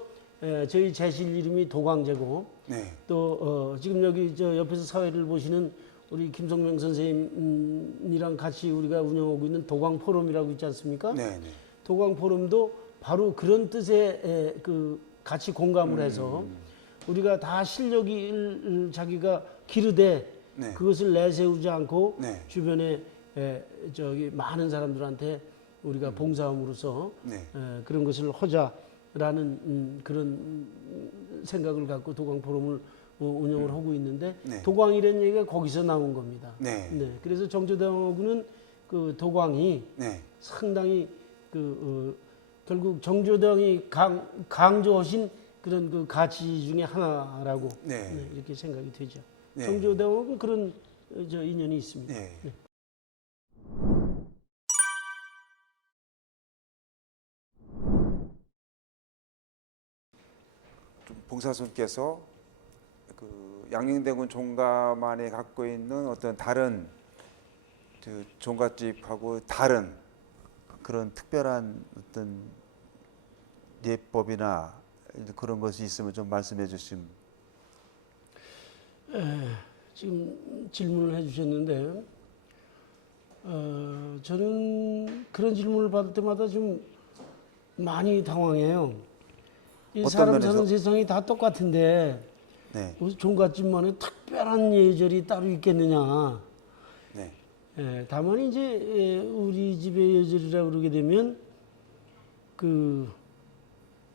저희 제실 이름이 도광제고 네. 또 지금 여기 저 옆에서 사회를 보시는 우리 김성명 선생님이랑 같이 우리가 운영하고 있는 도광 포럼이라고 있지 않습니까? 네. 도광 포럼도 바로 그런 뜻에 같이 공감을 해서 우리가 다 실력을 자기가 기르되 네. 그것을 내세우지 않고 네. 주변에 많은 사람들한테 우리가 봉사함으로써 네. 그런 것을 하자라는 그런 생각을 갖고 도광 포럼을 운영을 하고 있는데 네. 도광이라는 얘기가 거기서 나온 겁니다. 네. 그래서 정조대왕하고는 그 도광이 네. 상당히 결국 정조대왕이 강조하신 그런 그 가치 중에 하나라고 네. 이렇게 생각이 되죠. 네. 정조대왕은 그런 인연이 있습니다. 네. 좀 봉사손께서 그 양녕대군 종가만에 갖고 있는 어떤 다른 그 종갓집하고 다른 그런 특별한 어떤 예법이나 그런 것이 있으면 좀 말씀해 주시면. 지금 질문을 해주셨는데 저는 그런 질문을 받을 때마다 좀 많이 당황해요. 이 어떤 사람 면에서? 사는 세상이 다 똑같은데 네. 무슨 종갓집만의 특별한 예절이 따로 있겠느냐. 네. 다만 이제 우리 집의 예절이라 그러게 되면 그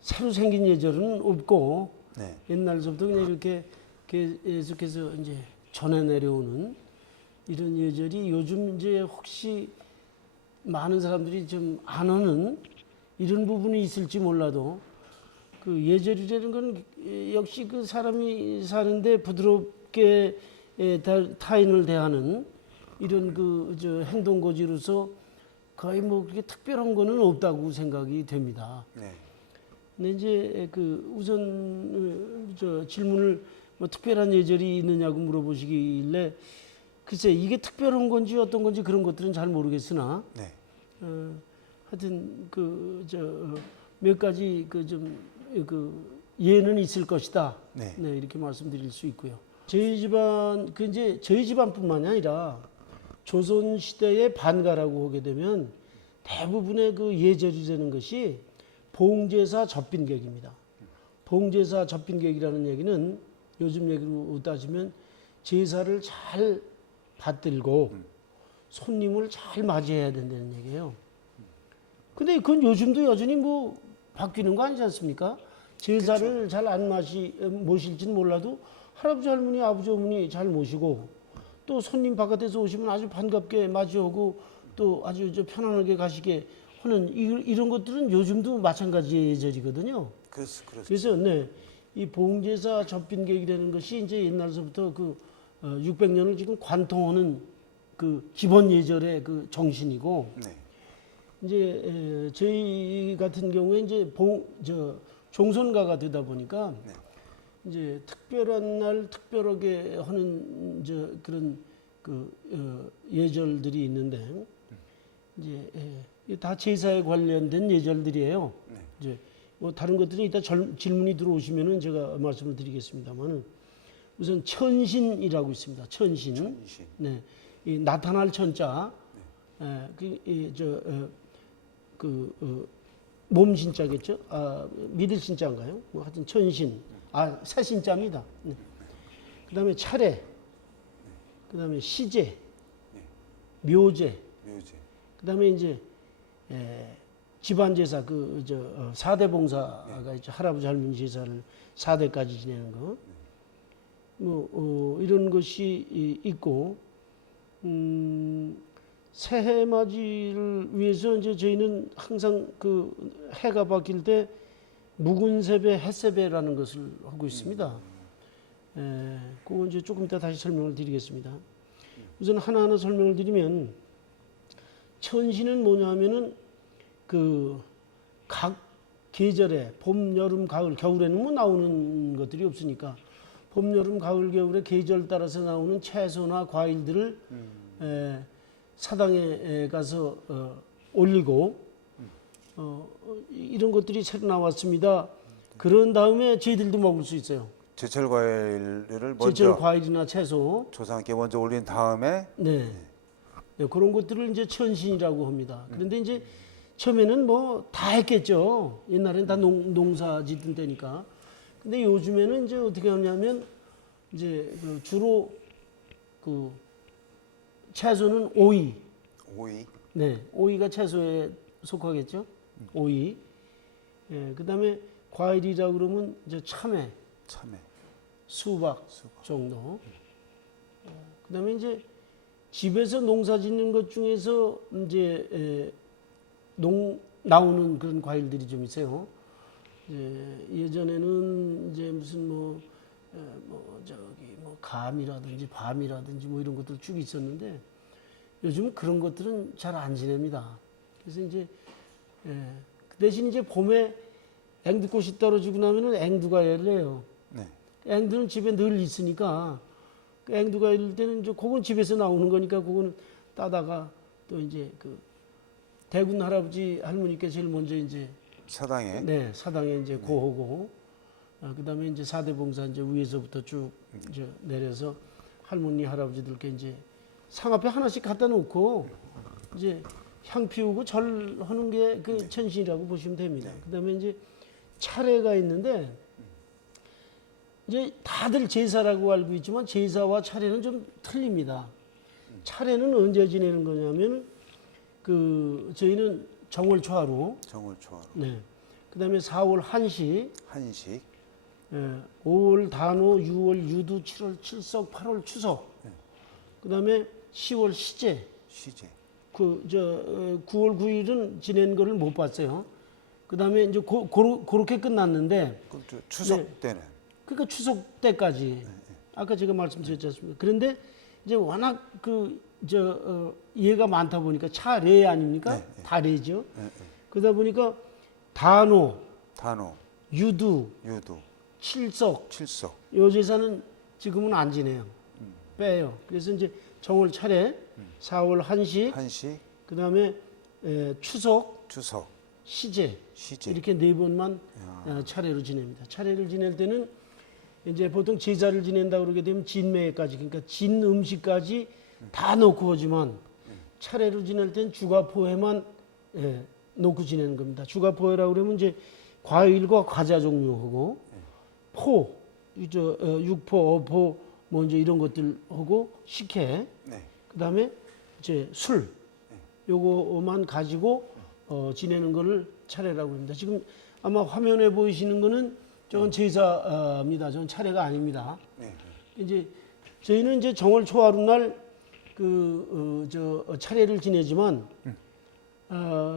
새로 생긴 예절은 없고 네. 옛날서부터 그냥 이렇게 계속해서 이제 전해 내려오는 이런 예절이 요즘 이제 혹시 많은 사람들이 좀 안 하는 이런 부분이 있을지 몰라도 그 예절이라는 건 역시 그 사람이 사는데 부드럽게 타인을 대하는 이런 그 저 행동 고지로서 거의 뭐 그렇게 특별한 거는 없다고 생각이 됩니다. 네. 근데 이제 그 우선 저 질문을 뭐 특별한 예절이 있느냐고 물어보시길래 글쎄 이게 특별한 건지 어떤 건지 그런 것들은 잘 모르겠으나 네. 하여튼 그 저 몇 가지 그 좀 그 예는 있을 것이다. 네. 네, 이렇게 말씀드릴 수 있고요. 저희 집안 그 이제 저희 집안뿐만이 아니라 조선 시대의 반가라고 하게 되면 대부분의 그 예절이라는 것이 봉제사 접빈객입니다. 봉제사 접빈객이라는 얘기는 요즘 얘기로 따지면 제사를 잘 받들고 손님을 잘 맞이해야 된다는 얘기예요. 근데 그건 요즘도 여전히 뭐 바뀌는 거 아니지 않습니까? 제사를 잘 안 모실지는 몰라도 할아버지 할머니 아버지 어머니 잘 모시고 또 손님 바깥에서 오시면 아주 반갑게 맞이하고 또 아주 저 편안하게 가시게 하는 이런 것들은 요즘도 마찬가지의 예절이거든요. 그렇죠. 그래서 네, 이 봉제사 접빈객이라는 것이 이제 옛날서부터 그 600년을 지금 관통하는 그 기본 예절의 그 정신이고 네. 이제 저희 같은 경우에 이제 종손가가 되다 보니까 네. 이제 특별한 날 특별하게 하는 그런 그 예절들이 있는데 이제 다 제사에 관련된 예절들이에요. 네. 이제 뭐 다른 것들은 이따 질문이 들어오시면은 제가 말씀을 드리겠습니다만은 우선 천신이라고 있습니다. 천신. 천신. 네. 이 나타날 천자. 몸 신자겠죠? 믿을 신자인가요? 뭐 하여튼 천신. 새 신자입니다. 네. 그다음에 차례. 그다음에 시제. 묘제. 묘제. 그다음에 이제 집안 제사 사대 봉사가 있죠. 할아버지 할머니 제사를 4대까지 지내는 거. 이런 것이 있고 새해 맞이를 위해서 이제 저희는 항상 그 해가 바뀔 때 묵은 세배, 햇세배라는 것을 하고 있습니다. 그거 이제 조금 이따 다시 설명을 드리겠습니다. 우선 하나하나 설명을 드리면 천신은 뭐냐면은 그 각 계절에 봄, 여름, 가을, 겨울에는 뭐 나오는 것들이 없으니까 봄, 여름, 가을, 겨울에 계절 따라서 나오는 채소나 과일들을 사당에 가서 올리고 이런 것들이 새로 나왔습니다. 그런 다음에 저희들도 먹을 수 있어요. 제철 과일을 먼저 제철 과일이나 채소. 조상께 먼저 올린 다음에 네. 그런 것들을 이제 천신이라고 합니다. 그런데 이제 처음에는 뭐 다 했겠죠. 옛날엔 다 농사 짓던 때니까. 근데 요즘에는 이제 어떻게 하냐면 이제 주로 그 채소는 오이. 오이. 네. 오이가 채소에 속하겠죠. 오이. 그다음에 과일이라 그러면 이제 참외, 수박 정도. 그다음에 이제 집에서 농사 짓는 것 중에서 이제 나오는 그런 과일들이 좀 있어요. 예전에는 이제 무슨 뭐 감이라든지 밤이라든지 뭐 이런 것들 쭉 있었는데 요즘 그런 것들은 잘 안 지냅니다. 그래서 이제 그 대신 이제 봄에 앵두꽃이 떨어지고 나면은 앵두과일을 해요. 네. 앵두는 집에 늘 있으니까 그 앵두과일 때는 이제 그건 집에서 나오는 거니까 그거는 따다가 또 이제 그 대군 할아버지 할머니께 제일 먼저 이제 사당에 사당에 이제 고하고 그다음에 이제 사대봉사 이제 위에서부터 쭉 이제 내려서 할머니 할아버지들께 이제 상 앞에 하나씩 갖다 놓고 이제 향 피우고 절하는 게 그 천신이라고 보시면 됩니다. 그다음에 이제 차례가 있는데 이제 다들 제사라고 알고 있지만 제사와 차례는 좀 틀립니다. 차례는 언제 지내는 거냐면 그 저희는 정월 초하루, 정월 초하루, 네. 그다음에 4월 한시, 한식, 5월 단오, 6월 유두, 7월 칠석, 8월 추석. 그다음에 10월 시제. 시제, 9월 9일은 지낸 거를 못 봤어요. 그다음에 이제 그렇게 끝났는데 그럼 저 추석 네. 때는 그러니까 추석 때까지 아까 제가 말씀드렸지 않습니까? 그런데 이제 워낙 예가 많다 보니까 차례 아닙니까? 네, 네. 다례죠. 그러다 보니까 단오, 단오, 유두, 유두, 칠석 칠석, 요 제사는 지금은 안 지내요. 빼요. 그래서 이제 정월 차례, 4월 한시, 한식, 그다음에 추석, 추석, 시제, 시제. 이렇게 네 번만 차례로 지냅니다. 차례를 지낼 때는 이제 보통 제사를 지낸다 그러게 되면 진매까지, 그러니까 진 음식까지 다 넣고 하지만 차례로 지낼 땐 주가포에만 넣고 지내는 겁니다. 주가포에라고 그러면 이제 과일과 과자 종류하고 포, 육포, 어포 뭐 이제 이런 것들 하고 식혜, 네. 그다음에 이제 술 요거만 가지고 지내는 거를 차례라고 합니다. 지금 아마 화면에 보이시는 거는 저건 제사입니다. 저건 차례가 아닙니다. 네. 이제 저희는 이제 정월 초하루 날 차례를 지내지만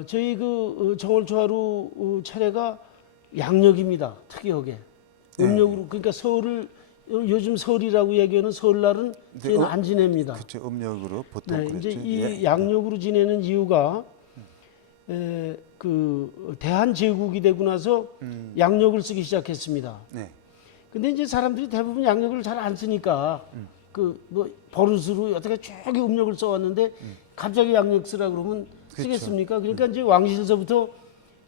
저희 정월 초하루 차례가 양력입니다. 특이하게 음력으로, 그러니까 설을 요즘 설이라고 얘기하는 설날은 저희는 안 지냅니다. 그렇죠. 음력으로 보통 네, 그랬죠. 이제 이 양력으로 지내는 이유가 그 대한 제국이 되고 나서 양력을 쓰기 시작했습니다. 네. 근데 이제 사람들이 대부분 양력을 잘 안 쓰니까 그 뭐 버릇으로 어떻게 쭉 음력을 써왔는데 갑자기 양력 쓰라 그러면 그렇죠. 쓰겠습니까? 그러니까 이제 왕실에서부터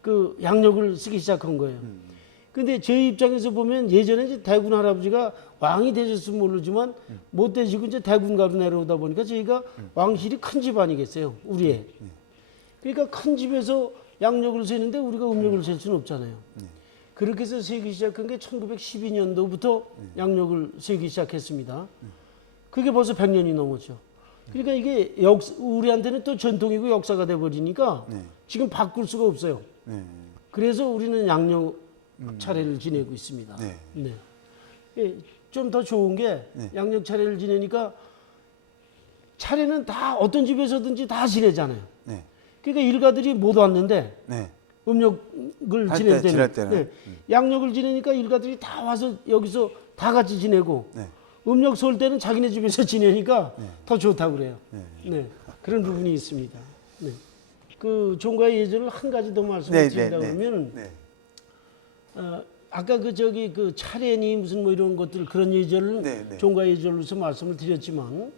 그 양력을 쓰기 시작한 거예요. 근데 저희 입장에서 보면 예전에 이제 대군 할아버지가 왕이 되셨으면 모르지만 못 되시고 이제 대군가로 내려오다 보니까 저희가 왕실이 큰 집 아니겠어요, 우리의. 그러니까 큰 집에서 양력을 세는데 우리가 음력을 셀 수는 없잖아요. 그렇게 해서 세기 시작한 게 1912년도부터 양력을 세기 시작했습니다. 그게 벌써 100년이 넘었죠. 그러니까 이게 우리한테는 또 전통이고 역사가 돼버리니까 지금 바꿀 수가 없어요. 그래서 우리는 양력 차례를 지내고 있습니다. 네. 예, 좀 더 좋은 게 양력 차례를 지내니까 차례는 다 어떤 집에서든지 다 지내잖아요. 네. 그러니까 일가들이 못 왔는데 네. 음력을 할 지낼 때, 지낼 때는 때는. 양력을 지내니까 일가들이 다 와서 여기서 다 같이 지내고 음력 설 때는 자기네 집에서 지내니까 더 좋다고 그래요. 네. 그런 부분이 있습니다. 네. 그 종가의 예절을 한 가지 더 말씀을 드린다 그러면 아까 그 차례니 무슨 뭐 이런 것들 그런 예절을 종가 예절로서 말씀을 드렸지만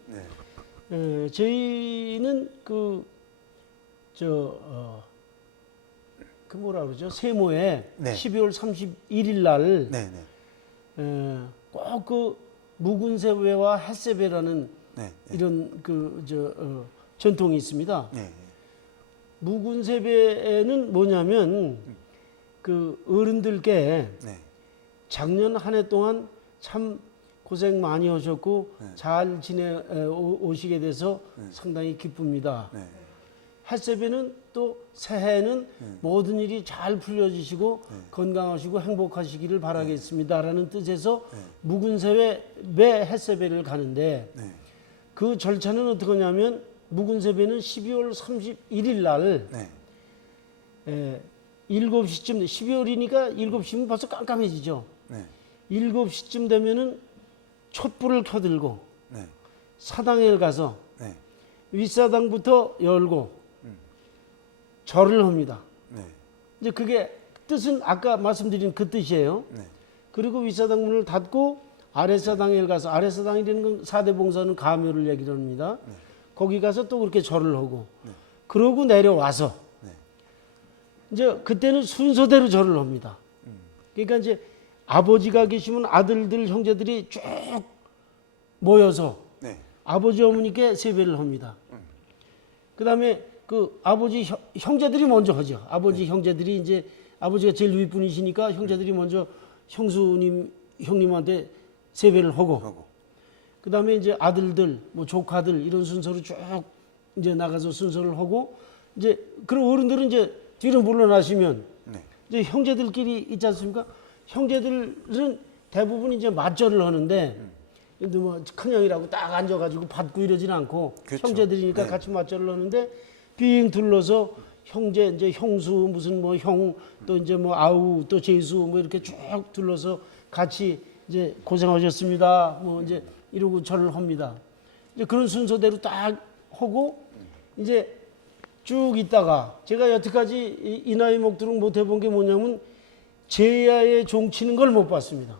저희는 그 뭐라 그러죠? 세모에 12월 31일 날 꼭 그 묵은세배와 햇세배라는 이런 전통이 있습니다. 묵은세배는 뭐냐면 그 어른들께 작년 한 해 동안 참 고생 많이 하셨고 잘 지내 오시게 돼서 상당히 기쁩니다. 햇세배는 또 새해에는 모든 일이 잘 풀려지시고 건강하시고 행복하시기를 바라겠습니다라는 뜻에서 묵은세배 햇세배를 가는데 그 절차는 어떻게 하냐면 묵은세배는 12월 31일 날 7시쯤 12월이니까 7시면 벌써 깜깜해지죠. 7시쯤 되면은 촛불을 켜들고 사당에 가서 윗사당부터 열고 절을 합니다. 이제 그게 뜻은 아까 말씀드린 그 뜻이에요. 그리고 윗사당 문을 닫고 아랫사당에 가서 아랫사당이라는 건 4대 봉사는 가묘를 얘기를 합니다. 거기 가서 또 그렇게 절을 하고 그러고 내려와서 이제 그때는 순서대로 절을 합니다. 그러니까 이제 아버지가 계시면 아들들 형제들이 쭉 모여서 아버지 어머니께 세배를 합니다. 그다음에 그 아버지 형제들이 먼저 하죠. 아버지 형제들이 이제 아버지가 제일 윗분이시니까 형제들이 먼저 형님한테 세배를 하고 그다음에 이제 아들들, 뭐 조카들 이런 순서로 쭉 이제 나가서 순서를 하고 이제 그런 어른들은 이제 뒤로 물러나시면 네. 이제 형제들끼리 있지 않습니까? 형제들은 대부분 이제 맞절을 하는데 근데 뭐 큰형이라고 딱 앉아가지고 받고 이러진 않고 그렇죠. 형제들이니까 네. 같이 맞절을 하는데 빙 둘러서 형제 이제 형수 무슨 뭐 형 또 이제 뭐 아우 또 제수 뭐 이렇게 쭉 둘러서 같이 이제 고생하셨습니다 뭐 이제 이러고 절을 합니다. 이제 그런 순서대로 딱 하고 이제 쭉 있다가 제가 여태까지 이 나이 먹도록 못 해본 게 뭐냐면 제야에 종치는 걸 못 봤습니다.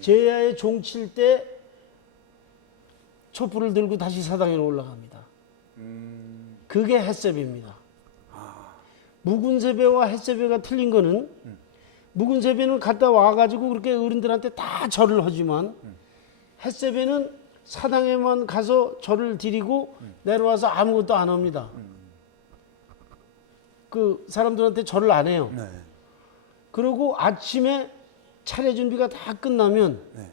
제야에 종칠 때 촛불을 들고 다시 사당에 올라갑니다. 그게 햇세배입니다. 묵은 세배와 햇세배가 틀린 거는 묵은 세배는 갔다 와가지고 그렇게 어른들한테 다 절을 하지만 햇세배는 사당에만 가서 절을 드리고 내려와서 아무것도 안 합니다. 그 사람들한테 절을 안 해요. 네. 그리고 아침에 차례 준비가 다 끝나면 네.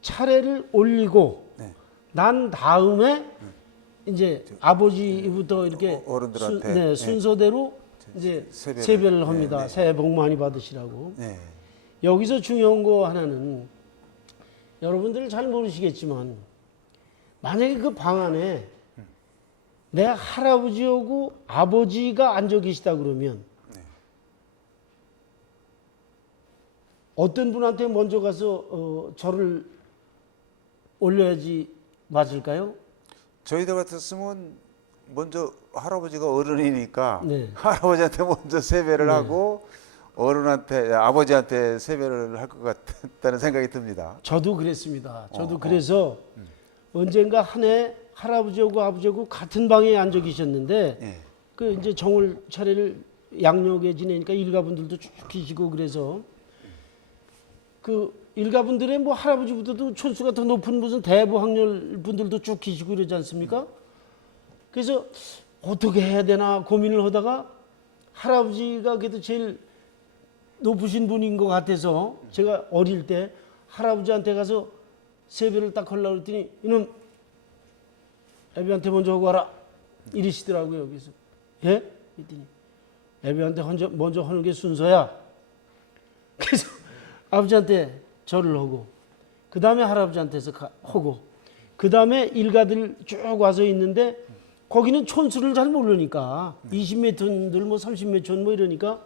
차례를 올리고 네. 난 다음에 이제 아버지부터 이렇게 어른들한테 순서대로 이제 세배를 합니다. 네. 새해 복 많이 받으시라고. 네. 여기서 중요한 거 하나는 여러분들 잘 모르시겠지만 만약에 그 방 안에 내 할아버지하고 아버지가 앉아 계시다 그러면 어떤 분한테 먼저 가서 절을 올려야지 맞을까요? 저희들 같았으면 먼저 할아버지가 어른이니까 네. 할아버지한테 먼저 세배를 하고 어른한테 아버지한테 세배를 할 것 같다는 생각이 듭니다. 저도 그랬습니다. 저도 그래서 언젠가 한 해 할아버지하고 아버지하고 같은 방에 앉아 계셨는데 예. 그 이제 정월 차례를 양력에 지내니까 일가분들도 쭉 계시고 그래서 그 일가분들의 뭐 할아버지보다도 촌수가 더 높은 무슨 대부 학렬 분들도 쭉 계시고 그러지 않습니까? 그래서 어떻게 해야 되나 고민을 하다가 할아버지가 그래도 제일 높으신 분인 것 같아서 제가 어릴 때 할아버지한테 가서 세배를 딱 하려고 했더니 이놈 애비한테 먼저 하고 와라 이러시더라고요. 그래서 예? 그랬더니 애비한테 먼저 하는 게 순서야. 그래서 아버지한테 절을 하고 그 다음에 할아버지한테서 하고 그 다음에 일가들 쭉 와서 있는데 거기는 촌수를 잘 모르니까 20m들 뭐 30m 뭐 이러니까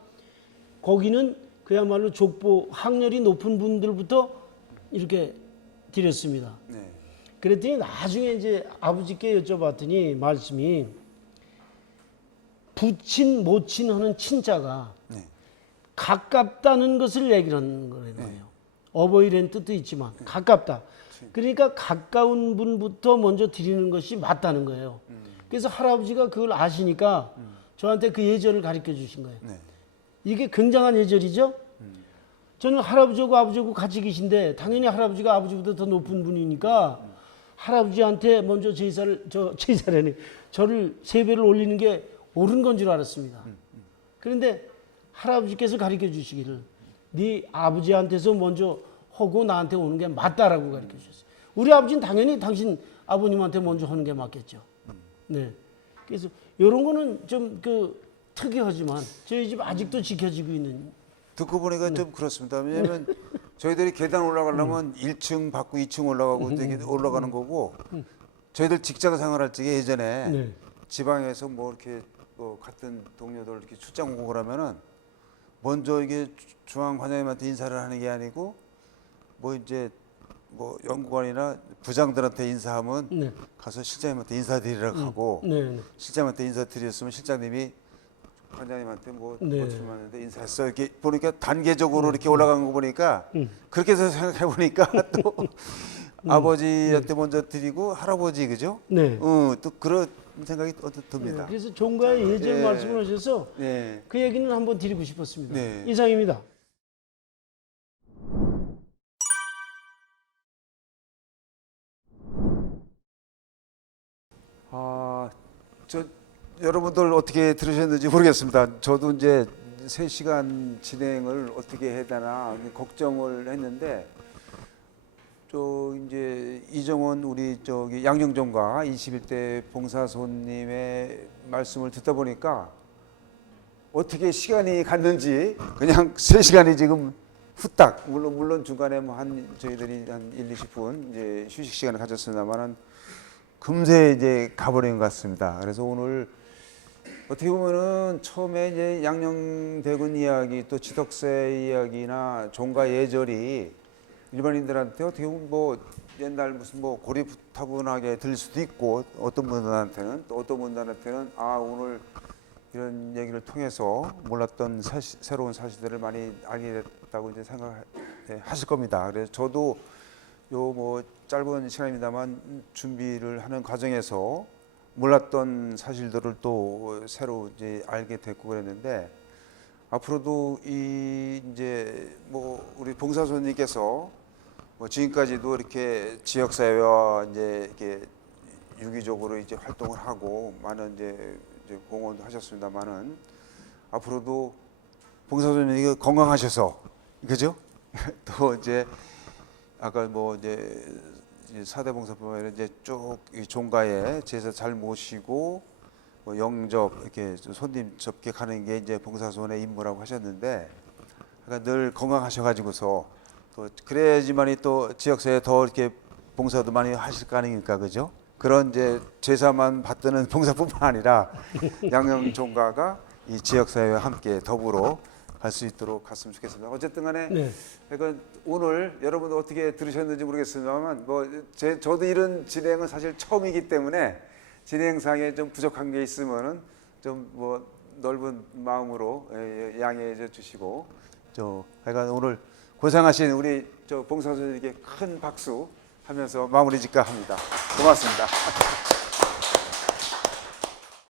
거기는 그야말로 족보 학렬이 높은 분들부터 이렇게 드렸습니다. 네. 그랬더니 나중에 이제 아버지께 여쭤봤더니 말씀이 부친 모친 하는 친자가 네. 가깝다는 것을 얘기를 하는 거예요. 어버이라는 뜻도 있지만 가깝다. 그러니까 가까운 분부터 먼저 드리는 것이 맞다는 거예요. 그래서 할아버지가 그걸 아시니까 저한테 그 예절을 가르쳐 주신 거예요. 네. 이게 굉장한 예절이죠. 저는 할아버지하고 아버지하고 같이 계신데 당연히 할아버지가 아버지보다 더 높은 분이니까 할아버지한테 먼저 제사라니 저를 세배를 올리는 게 옳은 건 줄 알았습니다. 그런데 할아버지께서 가르쳐 주시기를 네 아버지한테서 먼저 하고 나한테 오는 게 맞다라고 가르쳐 주셨어요. 우리 아버지는 당연히 당신 아버님한테 먼저 하는 게 맞겠죠. 네. 그래서 이런 거는 좀 그 특이하지만 저희 집 아직도 지켜지고 있는. 듣고 보니까 좀 그렇습니다. 왜냐하면 저희들이 계단 올라가려면 1층 받고 2층 올라가고 이렇게 올라가는 거고 저희들 직장 생활할 적에 예전에 네. 지방에서 뭐 이렇게 뭐 같은 동료들 이렇게 출장 오고 그러면은 먼저 이게 중앙 관장님한테 인사를 하는 게 아니고 뭐 이제 뭐 연구관이나 부장들한테 인사하면 네. 가서 실장님한테 인사드리라고 하고 네. 실장님한테 인사드렸으면 실장님이 관장님한테 뭐 네. 출마하는데 인사했어 이렇게 보니까 단계적으로 이렇게 올라간 거 보니까 그렇게 해서 생각해 보니까 또 아버지한테 먼저 드리고 할아버지 그죠? 네. 또 그런 생각이 듭니다. 그래서 종가의 예절 예. 말씀을 하셔서 네. 그 얘기는 한번 드리고 싶었습니다. 네. 이상입니다. 저 여러분들 어떻게 들으셨는지 모르겠습니다. 저도 이제 3시간 진행을 어떻게 해야 되나 걱정을 했는데 저 이제 이정원 우리 저기 양영종과 21대 봉사손님의 말씀을 듣다 보니까 어떻게 시간이 갔는지 그냥 3시간이 지금 후딱 물론 중간에 뭐 한 저희들이 한 1, 20분 이제 휴식 시간을 가졌습니다만은 금세 이제 가버린 것 같습니다. 그래서 오늘 어떻게 보면은 처음에 이제 양녕대군 이야기 또 지덕세 이야기나 종가 예절이 일반인들한테 어떻게 보면 뭐 옛날 무슨 뭐 고리타분하게 들릴 수도 있고 어떤 분들한테는 또 어떤 분들한테는 아 오늘 이런 얘기를 통해서 몰랐던 새로운 사실들을 많이 알게 됐다고 이제 생각하실 겁니다. 그래서 저도 요 뭐 짧은 시간입니다만 준비를 하는 과정에서 몰랐던 사실들을 또 새로 이제 알게 됐고 그랬는데 앞으로도 이 이제 뭐 우리 봉사손님께서 뭐 지금까지도 이렇게 지역 사회와 이제 이렇게 유기적으로 이제 활동을 하고 많은 이제 공헌도 하셨습니다만은 앞으로도 봉사손님이 건강하셔서 그죠? 또 이제 아까 뭐 이제 4대 봉사뿐만 아니라 이제 쭉 이 종가에 제사 잘 모시고 뭐 영접 이렇게 손님 접게 가는 게 이제 봉사손의 임무라고 하셨는데 그러니까 늘 건강하셔가지고서 또 그래야지만이 또 지역사회에 더 이렇게 봉사도 많이 하실 거 아닙니까, 그죠? 그런 이제 제사만 받드는 봉사뿐만 아니라 양영 종가가 이 지역사회와 함께 더불어 갈 수 있도록 갔으면 좋겠습니다. 어쨌든 간에 네. 그러니까 오늘 여러분 어떻게 들으셨는지 모르겠습니다만 뭐 저도 이런 진행은 사실 처음이기 때문에 진행상에 좀 부족한 게 있으면은 좀 뭐 넓은 마음으로 양해해 주시고 그러니까 오늘 고생하신 우리 봉사선생님께 큰 박수 하면서 마무리 짓까 합니다. 고맙습니다.